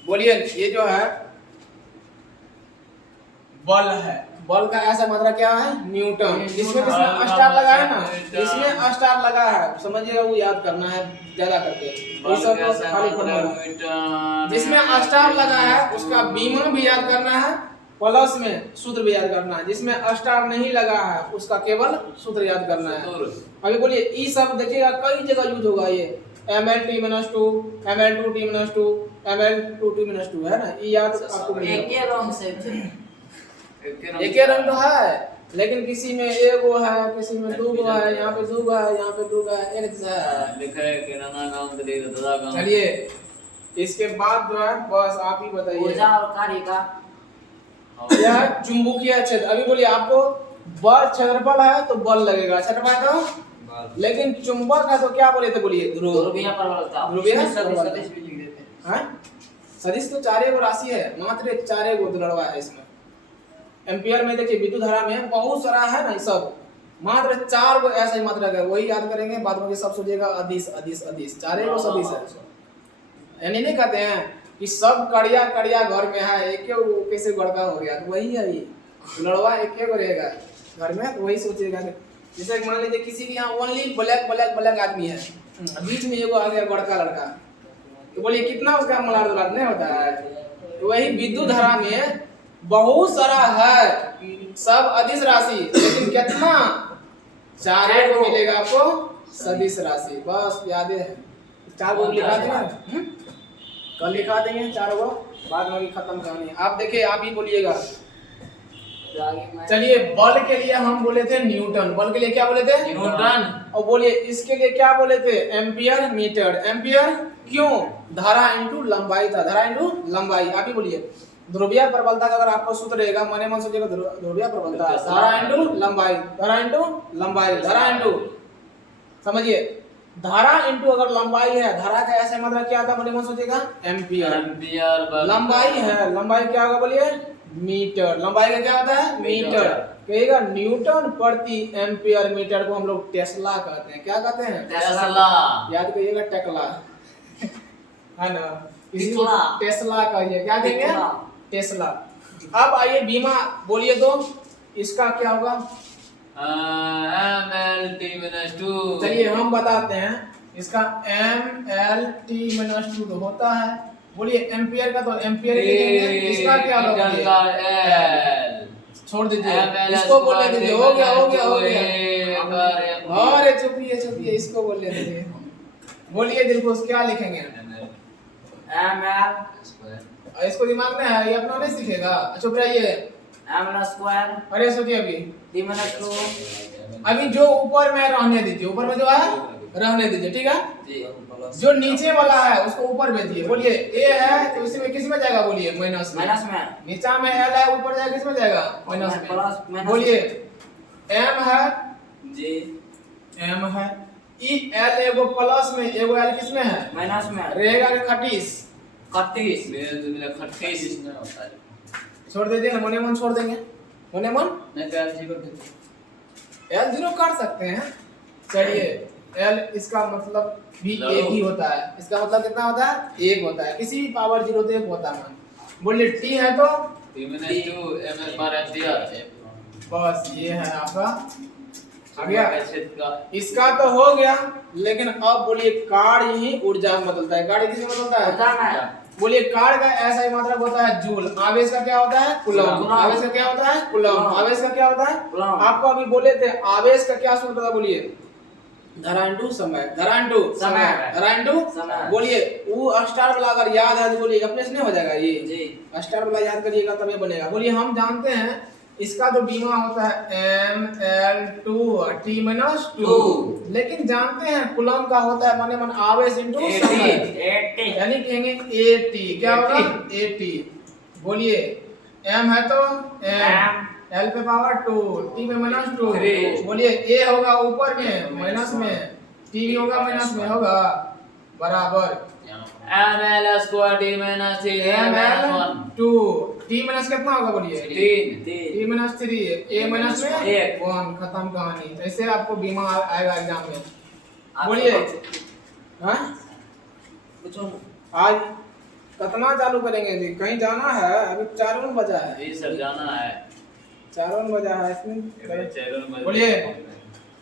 बोलिए ये जो है बल है, बल का ऐसा मात्रा क्या है? न्यूटन। इसमें स्टार लगा है ना, इसमें स्टार लगा है, समझिएगा, वो याद करना है ज्यादा करके। खाली फॉर्मूला जिसमें स्टार लगा है उसका बीमा भी याद करना है, प्लस में सूत्र भी याद करना है। जिसमें स्टार नहीं लगा है उसका केवल सूत्र याद करना है। अभी बोलिए ई सब देखिएगा कई जगह यूज होगा, ये ml-2, ml-2, ml-2 है ना, ये याद आपको एक ही रंग से एक ही रंग तो है, लेकिन किसी में एगो है, किसी में 2 गो है, यहाँ पे 2 गो है, यहाँ पे 2 गो है, एक जैसा है। लिखा है कि नाना गांव तो दे दादा गांव। चलिए इसके बाद जो है बस आप ही बताइए। ऊर्जा और कार्य का यह चुंबकीय क्षेत्र। अभी बोलिए आपको बल क्षेत्रफल है तो बल लगेगा, क्षेत्रफल तो, लेकिन चुंबक है तो क्या बोले थे? बोलिए ध्रुवीय प्रबलता। ध्रुवीय सदिश भी लिख देते हैं। हां सदिश तो 4 गो राशि है, मात्र 4 गो दुलड़वा है इसमें। एम्पियर में देखिए विद्युत धारा में बहुत सारा है ना, सब मात्र 4 गो ऐसे मात्रा है, वही याद करेंगे, बाद में सब सोचिएगा अदिश अदिश अदिश, 4 गो सदिश है। यानी नहीं कहते हैं कि सब कड़िया कड़िया घर में है, एक कैसे गड़का हो गया, तो वही है, ये लड़वा एक गो रहेगा घर में, तो वही सोचिएगा। जैसे मान लीजिए किसी के यहाँ ओनली ब्लैक ब्लैक ब्लैक आदमी है, बीच में एगो आ गया गड़का लड़का, तो बोलिए कितना उसका मलार दुलार नहीं होता है। तो वही विद्युत धारा में बहुत सारा है, सब अदिश राशि, लेकिन कितना? 4 गो मिलेगा आपको सदिश राशि, बस याद है। 4 गो लिखा देंगे, कल लिखा देंगे 4 गो, बाद में भी खत्म कहानी। आप देखिए, आप ही बोलिएगा। चलिए बल के लिए हम बोले थे न्यूटन, बल के लिए क्या बोले थे? न्यूटन। और बोलिए इसके लिए क्या बोले थे? Ampere metre. एम्पियर क्यों? धारा इनटू लंबाई था, धारा इनटू लंबाई। आप ही बोलिए ध्रुवीय प्रबलता का अगर आपको सूत्र रहेगा, मने मन सोचिएगा ध्रुवीय प्रबलता, धारा इनटू लंबाई, धारा इनटू लंबाई, धारा इनटू, समझिए धारा इनटू अगर लंबाई है, धारा का ऐसे मात्रा क्या आता है? मने मन सोचिएगा एम्पियर। एम्पियर लंबाई है, लंबाई क्या होगा? बोलिए मीटर। लंबाई का क्या होता है? मीटर। कहिएगा न्यूटन प्रति एम्पियर मीटर को हम लोग टेस्ला कहते हैं। क्या कहते हैं? टेस्ला। याद करिएगा टेक्ला है ना, टेस्ला कहिए, क्या देंगे? टेस्ला। अब आइए बीमा बोलिए तो इसका क्या होगा? ml-2। चलिए हम बताते हैं, इसका ml-2 होता है, बोलिए एम्पियर का, तो एम्पियर लिखेंगे, इसका क्या होगा मीटर का बोलिए? एल छोड़ दीजिए, ML इसको बोल लेते थे, हो गया हो गया हो गया। गया। अरे चुपिए चुपिए, इसको बोल लेते थे। बोलिए दिलखुश, क्या लिखेंगे? ml इसको दिमाग में है, ये अपना नहीं सीखेगा, चुप रहिए। ml स्क्वायर अरे सोचिए अभी, t minus 2 अभी जो ऊपर में रहने दीजिए, ऊपर में जो है रहने दीजिए, ठीक है। जी जो नीचे वाला है उसको ऊपर भेजिए। बोलिए ए है तो इसमें किस में जाएगा? बोलिए माइनस में। माइनस में नीचा में एल है, ऊपर जाएगा किस में जाएगा? माइनस प्लस में। माइनस बोलिए एम है, जी एम है, ई एल एगो प्लस में, एगो एल किस में है? माइनस में रहेगा कि 38? 31 मेरे तो मेरा 38 इसमें होता है। छोड़ दीजिए ना, मने मन छोड़ देंगे, मने मन मैं क्या जी कर देता एल जीरो काट सकते हैं। चलिए एल इसका मतलब भी एक ही होता है, इसका मतलब कितना होता है? एक होता है, किसी भी पावर जीरो तो एक होता है। बोलिए टी है तो -2 ml पर एम्पियर। बस ये है आपका आ गया। क्षेत्र का इसका तो हो गया, लेकिन अब बोलिए कार्य ही ऊर्जा में बदलता है। कार्य किसमें बदलता है? ऊर्जा में। बोलिए कार्य का ऐसा ही मात्रक होता है जूल। आवेश का क्या होता है? कूलम। कूलम। आवेश का क्या होता है? कूलम। आवेश का क्या होता है? कूलम। आपको अभी बोले थे आवेश का क्या सूत्र था? बोलिए धारा इंटू समय, धारा इंटू समय, धारा इंटू समय। बोलिए वो स्टार वाला अगर याद है तो बोलिए अपने से नहीं हो जाएगा ये जी। स्टार वाला याद करिएगा तब ये बनेगा। बोलिए हम जानते हैं इसका जो बीमा होता है ml2 t-2, लेकिन जानते हैं कूलम का होता है माने मन आवेश इंटू समय, 80 यानी कहेंगे AT। क्या होगा? AT। बोलिए m है तो m, l पे पावर 2, t पे -2। 3। बोलिए a होगा ऊपर में माइनस में, t भी होगा माइनस में, होगा बराबर ml square d minus 3 ml2 t minus कितना होगा? बोलिए 3 t माइनस 3, a माइनस में एक। 1। खत्म कहानी। ऐसे आपको बीमा आएगा एग्जाम में। आप बोलिए सब- हाँ पूछो आज कितना चालू करेंगे जी? कहीं जाना है? अभी 4 बजा है, जी सर जाना है 4 बजा है इसमें। बोलिए बोलिए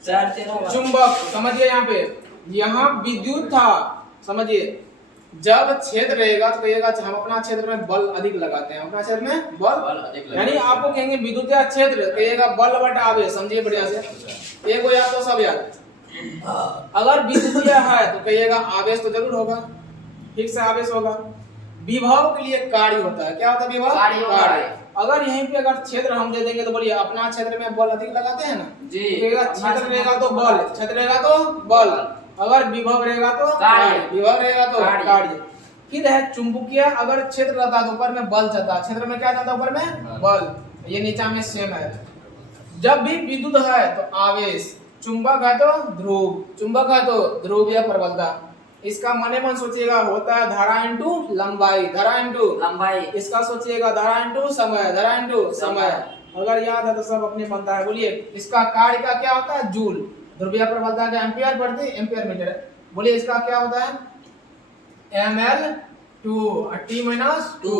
4 13 चुंबक, समझिए यहाँ पे, यहाँ विद्युत था, समझिए जब क्षेत्र रहेगा तो कहिएगा हम अपना क्षेत्र में बल अधिक लगाते हैं, अपना क्षेत्र में बल अधिक यानी आपको कहेंगे विद्युत या क्षेत्र, कहिएगा बल बटा आवेश। समझिए बढ़िया से, एक हो याद तो सब याद। अगर विद्युतीय है तो कहिएगा आवेश तो जरूर होगा, ठीक से आवेश होगा। विभव के लिए कार्य होता है, क्या होता है? विभव कार्य। अगर यहीं पे अगर क्षेत्र हम दे देंगे तो बोलिए अपना क्षेत्र में बल अधिक लगाते हैं ना जी। तो कहिएगा क्षेत्र रहेगा तो बल, क्षेत्र रहेगा तो बल, अगर विभव रहेगा तो कार्य, विभव रहेगा तो कार्य। फिर है चुंबकीय, अगर क्षेत्र रहता तो ऊपर में बल चलता, क्षेत्र में क्या जाता? ऊपर में बल, ये नीचा में सेम है। जब भी विद्युत है तो आवेश, चुंबक है तो ध्रुव, चुंबक है तो ध्रुवीय प्रबलता। इसका मने मन सोचिएगा होता है धारा इंटू लंबाई, धारा इंटू लंबाई। इसका सोचिएगा धारा इंटू समय, धारा इंटू समय। अगर याद है तो सब अपने बनता है। बोलिए इसका कार्य का क्या होता है? जूल। ध्रुवीय प्रबलता का एम्पियर प्रति एम्पियर मीटर। बोलिए इसका क्या होता है? ml2 t-2।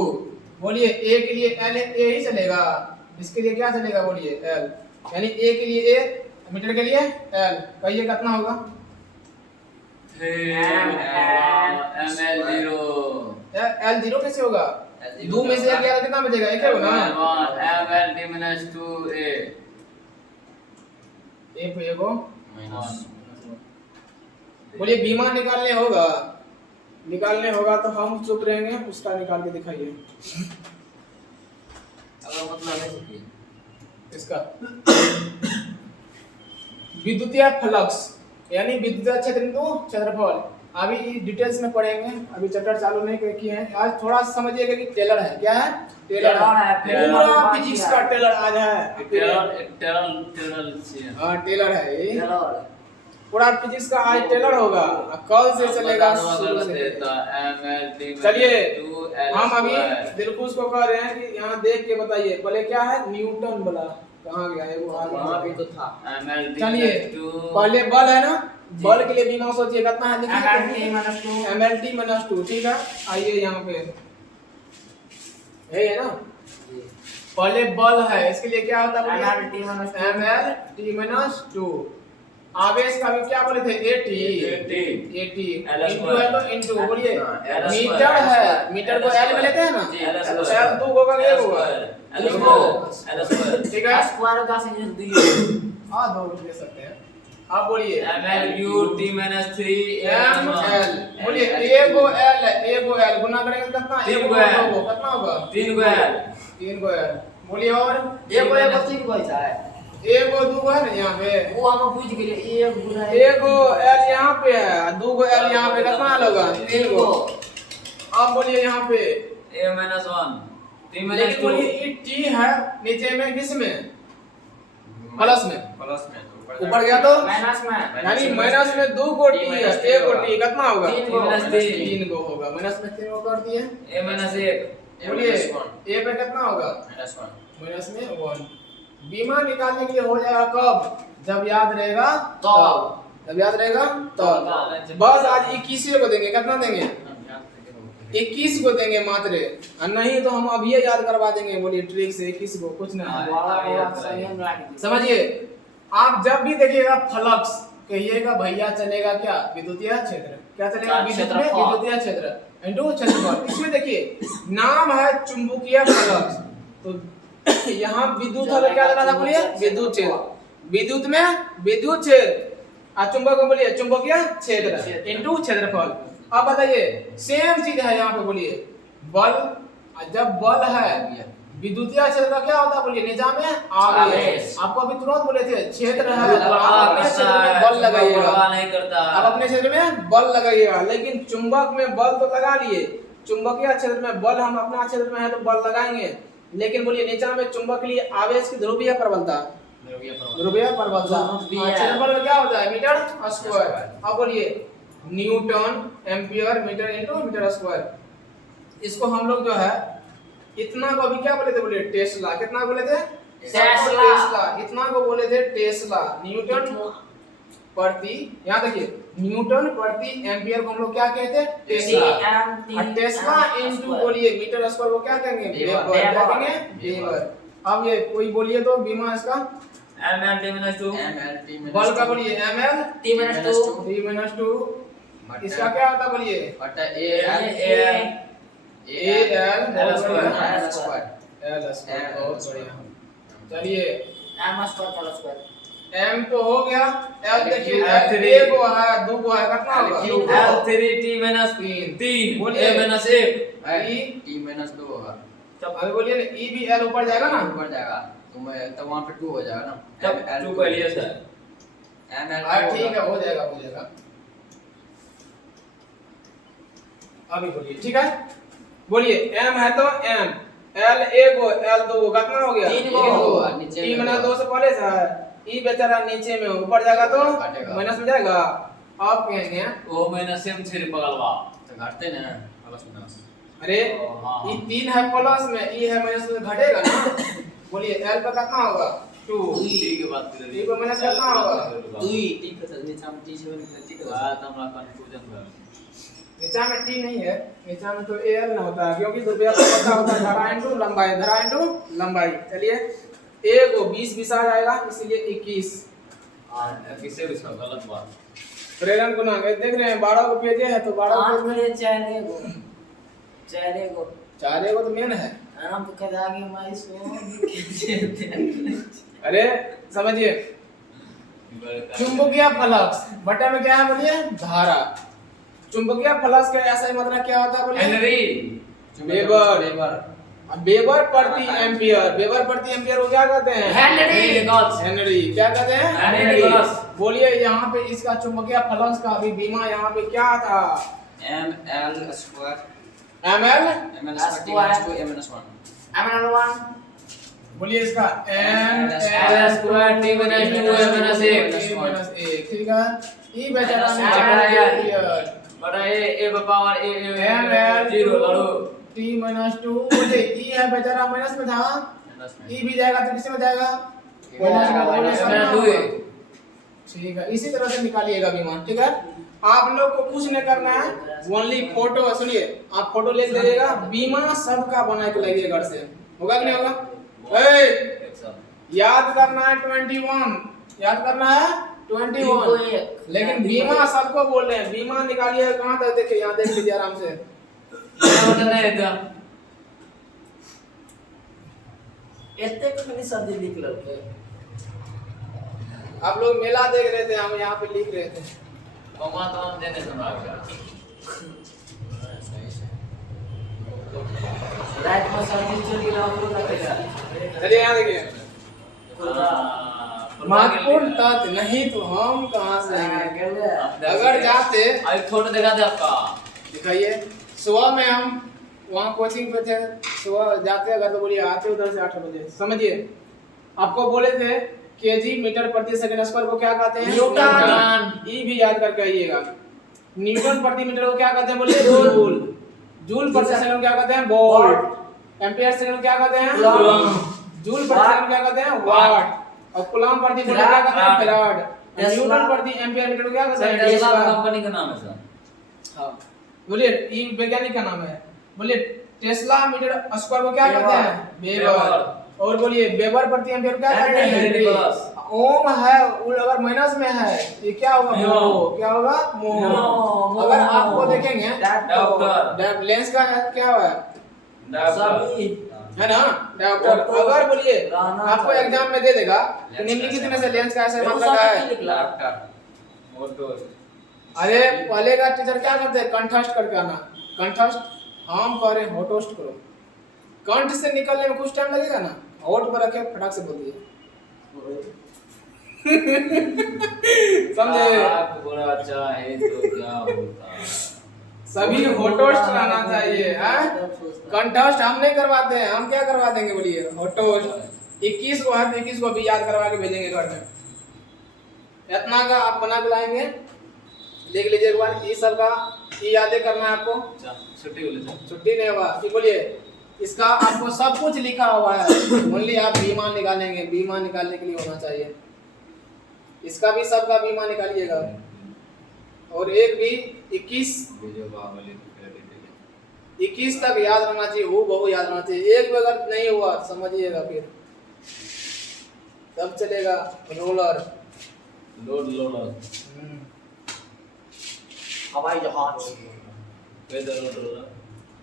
बोलिए a के लिए l a ही चलेगा, इसके लिए क्या चलेगा? बोलिए l, यानी a के लिए a, मीटर के लिए l। कहिए कितना होगा? ml0 l जीरो कैसे होगा? 2 में से 1 गया तो कितना बचेगा? एक है वो ना। ml d-2a a पे एगो बोलिए बीमा निकालने होगा तो हम चुप रहेंगे, उसका निकाल के दिखाइए अगर मतलब है इसका। विद्युतीय फ्लक्स यानी विद्युतीय क्षेत्र इंटू क्षेत्रफल। अभी डिटेल्स में पढ़ेंगे, अभी चैप्टर चालू नहीं किए हैं। आज थोड़ा समझिएगा कि टेलर है, क्या है? टेलर है, पूरा फिजिक्स का टेलर आज है। हाँ टेलर है ये, पूरा फिजिक्स का आज टेलर होगा, कल से चलेगा शुरू से। चलिए हम अभी दिलखुश को कह रहे हैं कि यहाँ देख के बताइए पहले क्या है? न्यूटन बोला, कहाँ गया है वो? वहाँ भी तो था। चलिए पहले बल है ना, बल के लिए बीमा सोचिए कितना है? देखिए ml-2, ठीक है। आइए यहाँ पे है ना, पहले बल है, इसके लिए क्या होता है? ml-2 आवेश का भी क्या बोले थे 80 इंटू है तो इंटू बोलिए मीटर है मीटर को एल में लेते हैं ना एल 2 होगा एक होगा ठीक है स्क्वायर का से दिए हां 2 ले सकते हैं आप बोलिए ml u t minus 3 M L बोलिए ए को एल है ए को एल गुना करेंगे तो कितना तीन ए को को L। एल कितना होगा 3 को l 3 को एल बोलिए और एक को एक बच्चे की पैसा है ए को 2 को है ना यहाँ पे वो हम पूछ के लिए एक गुना ए को एल यहाँ पे है 2 को एल यहाँ पे कितना होगा 3 को आप बोलिए यहाँ पे a minus 1 t minus लेकिन 2 बोलिए ये टी है नीचे में किस में प्लस में ऊपर गया तो माइनस में यानी माइनस में 2 को टी है ए को टी कितना होगा 3 को minus 3 को होगा माइनस में 3 को कर दिए a minus 1 बोलिए ए पे कितना होगा माइनस में 1 बीमा निकालने के लिए हो जाएगा कब जब याद रहेगा तब जब याद रहेगा तब बस आज 21 को देंगे कितना देंगे 21 को देंगे मात्र और नहीं तो हम अभी याद करवा देंगे बोलिए ट्रिक से 21 को कुछ नहीं समझिए आप जब भी देखिएगा फ्लक्स कहिएगा भैया चलेगा क्या विद्युतीय क्षेत्र क्या चलेगा विद्युत में विद्युतीय क्षेत्र इनटू क्षेत्रफल इसमें देखिए नाम है चुंबकीय फ्लक्स तो यहाँ विद्युत वाला क्या देना था बोलिए विद्युत क्षेत्र विद्युत में विद्युत क्षेत्र और चुंबक को बोलिए चुंबकीय क्षेत्र इनटू क्षेत्रफल अब बताइए सेम चीज है यहाँ पे बोलिए बल जब बल है विद्युतीय क्षेत्र का क्या होता है बोलिए निजाम में आवेश आपको अभी तुरंत बोले थे क्षेत्र है तो आप अपने क्षेत्र में बल लगाइएगा नहीं करता आप अपने क्षेत्र में बल लगाइएगा लेकिन चुंबक में बल तो लगा लिए चुंबकीय क्षेत्र में बल हम अपना क्षेत्र में है तो बल लगाएंगे लेकिन बोलिए निजाम में चुंबक के लिए आवेश की ध्रुवीय प्रबलता क्षेत्रफल में क्या होता है मीटर स्क्वायर अब बोलिए newton ampere metre into metre square इसको हम लोग जो है इतना को अभी क्या बोले थे बोलिए टेस्ला कितना बोले थे टेस्ला इतना को बोले थे टेस्ला न्यूटन प्रति यहाँ देखिए न्यूटन प्रति एम्पियर को हम लोग क्या कहते हैं टेस्ला और टेस्ला इनटू बोलिए मीटर स्क्वायर को क्या कहेंगे वेबर क्या कहेंगे वेबर अब ये कोई बोलिए तो बीमा इसका ml t minus 2 बल का बोलिए ml t minus 2 इसका क्या होता बोलिए al बहुत बढ़िया चलिए m स्क्वायर स्क्वायर m तो हो गया l देखिए L3 a को है 2 को है कितना होगा l3 t minus 3 बोलिए। a minus 1 तब अभी बोलिए ना e भी l ऊपर जाएगा ना तो वहाँ पे 2 हो जाएगा ना तब 2 का लिए सर ठीक है हो जाएगा अभी बोलिए ठीक है बोलिए m है तो m l a को l 2 को कितना हो गया 3 को नीचे t माइनस 2 से पहले से है e बेचारा नीचे में ऊपर जाएगा तो घटेगा। माइनस में जाएगा अब कहेंगे ओ minus m से पगलवा तो घटते ना प्लस माइनस अरे हाँ। e 3 है प्लस में e है माइनस में घटेगा ना बोलिए l पर कितना होगा 2 t के बाद फिर t पर माइनस कितना होगा बात हमरा कंफ्यूजन है नीचा में t नहीं है नीचा में तो al ना होता है क्योंकि ध्रुवीय प्रवणता होता है धारा इनटू लंबाई चलिए a को 20 20 आ जाएगा इसलिए 21 किसे उसका गलत बात प्रेरण गुणांक देख रहे हैं 12 को पेज है तो 12 आठ पेज में में चारे को 4 को तो मेन है हम तो कह आगे मैं सो अरे समझिए चुंबकीय फ्लक्स बटा में क्या है बोलिए धारा चुंबकीय फ्लक्स का ऐसा ही मतलब क्या होता है बोलिए हेनरी वेबर वेबर प्रति एम्पियर वो क्या कहते हैं हेनरी क्या कहते हैं हेनरी निकोलस। बोलिए यहाँ पे इसका चुंबकीय फ्लक्स का अभी बीमा यहाँ पे क्या था ml स्क्वायर ml बोलिए इसका n square t minus 2 a minus 1 ठीक है ई बेचारा बड़ा a पावर a ml 0 लड़ो t minus 2 बोलिए ई है बेचारा माइनस में था ई भी जाएगा तो किस में जाएगा माइनस में ठीक है इसी तरह से निकालिएगा विमान ठीक है आप लोग को कुछ नहीं करना है ओनली फोटो सुनिए आप फोटो ले लीजिएगा बीमा सबका बना के लाइए घर से होगा कि नहीं होगा ए याद करना है 21 याद करना है 21। लेकिन बीमा सबको बोल रहे हैं, बीमा निकालिए कहाँ तक, देखिए यहाँ देख लीजिए आराम से। इतने खाली शब्द लिख लगे। आप लोग मेला देख रहे थे, हम यहाँ पे लिख रहे थे। कमा तो हम देने सुना गया। रात में सर्दी चली रहा हूँ ना कैसा। चलिए यहाँ देखिए, महत्वपूर्ण तथ्य नहीं तो हम कहाँ से आएंगे? अगर जाते, एक फोटो दिखा दे आपका, दिखाइए। सुबह में हम वहाँ कोचिंग पे थे, सुबह जाते अगर तो बोलिए आते उधर से 8 बजे। समझिए, आपको बोले थे केजी मीटर प्रति सेकंड स्क्वायर को क्या कहते हैं? न्यूटन। ई भी याद करके आइएगा। न्यूटन प्रति मीटर को क्या कहते हैं? बोलिए जूल। जूल प्रति सेकंड क्या कहते हैं? वोल्ट। एम्पियर सेकंड क्या कहते हैं? कूलम। जूल प्रति सेकंड क्या कहते हैं? वाट। और कूलम प्रति मीटर क्या कहते हैं? फैराड। न्यूटन प्रति एम्पियर मीटर को क्या कहते हैं? टेस्ला कंपनी का नाम है सर। हाँ, बोलिए ई वैज्ञानिक का नाम है। बोलिए टेस्ला मीटर स्क्वायर को क्या कहते हैं? वेबर। और बोलिए वेबर प्रति एम्पियर क्या कहते हैं? हेनरी। ओम है, अगर माइनस में है ये क्या होगा? मोह। क्या होगा? मोह। अगर आपको देखेंगे डॉक्टर, लेंस का क्या है? सभी है ना डॉक्टर। अगर बोलिए आपको एग्जाम में दे देगा तो निम्नलिखित में से लेंस का ऐसे मात्रा क्या है? अरे पहले का टीचर क्या करते हैं? कंठस्थ करके आना। कंठस्थ हम कह रहे हैं होटोस्ट करो। कंठ से निकलने में कुछ टाइम लगेगा ना, होठ पर रखे फटाक से बोल दिए। समझे? आप बुरा चाहे तो क्या होता है। सभी होटोस्ट रहना चाहिए। कंठस्थ हम नहीं करवाते हैं, हम क्या करवा देंगे? बोलिए होटोस्ट। 21 को है तो 21 को भी याद करवा के भेजेंगे घर में। इतना का आप बना के लाएंगे, देख लीजिए एक बार। ये सब का ये यादें करना है आपको। छुट्टी बोले सर। छुट्टी नहीं होगा कि बोलिए इसका आपको सब कुछ लिखा हुआ है। ओनली आप बीमा निकालेंगे, बीमा निकालने के लिए होना चाहिए। इसका भी सबका बीमा निकालिएगा। और एक भी 21 तक याद रहना चाहिए, वो बहु याद रहना चाहिए। एक भी अगर नहीं हुआ समझिएगा फिर तब चलेगा। रोलर, लोडर, हवाई जहाज,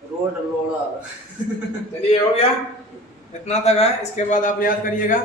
रोड रोलर। चलिए हो गया, इतना तक है। इसके बाद आप याद करिएगा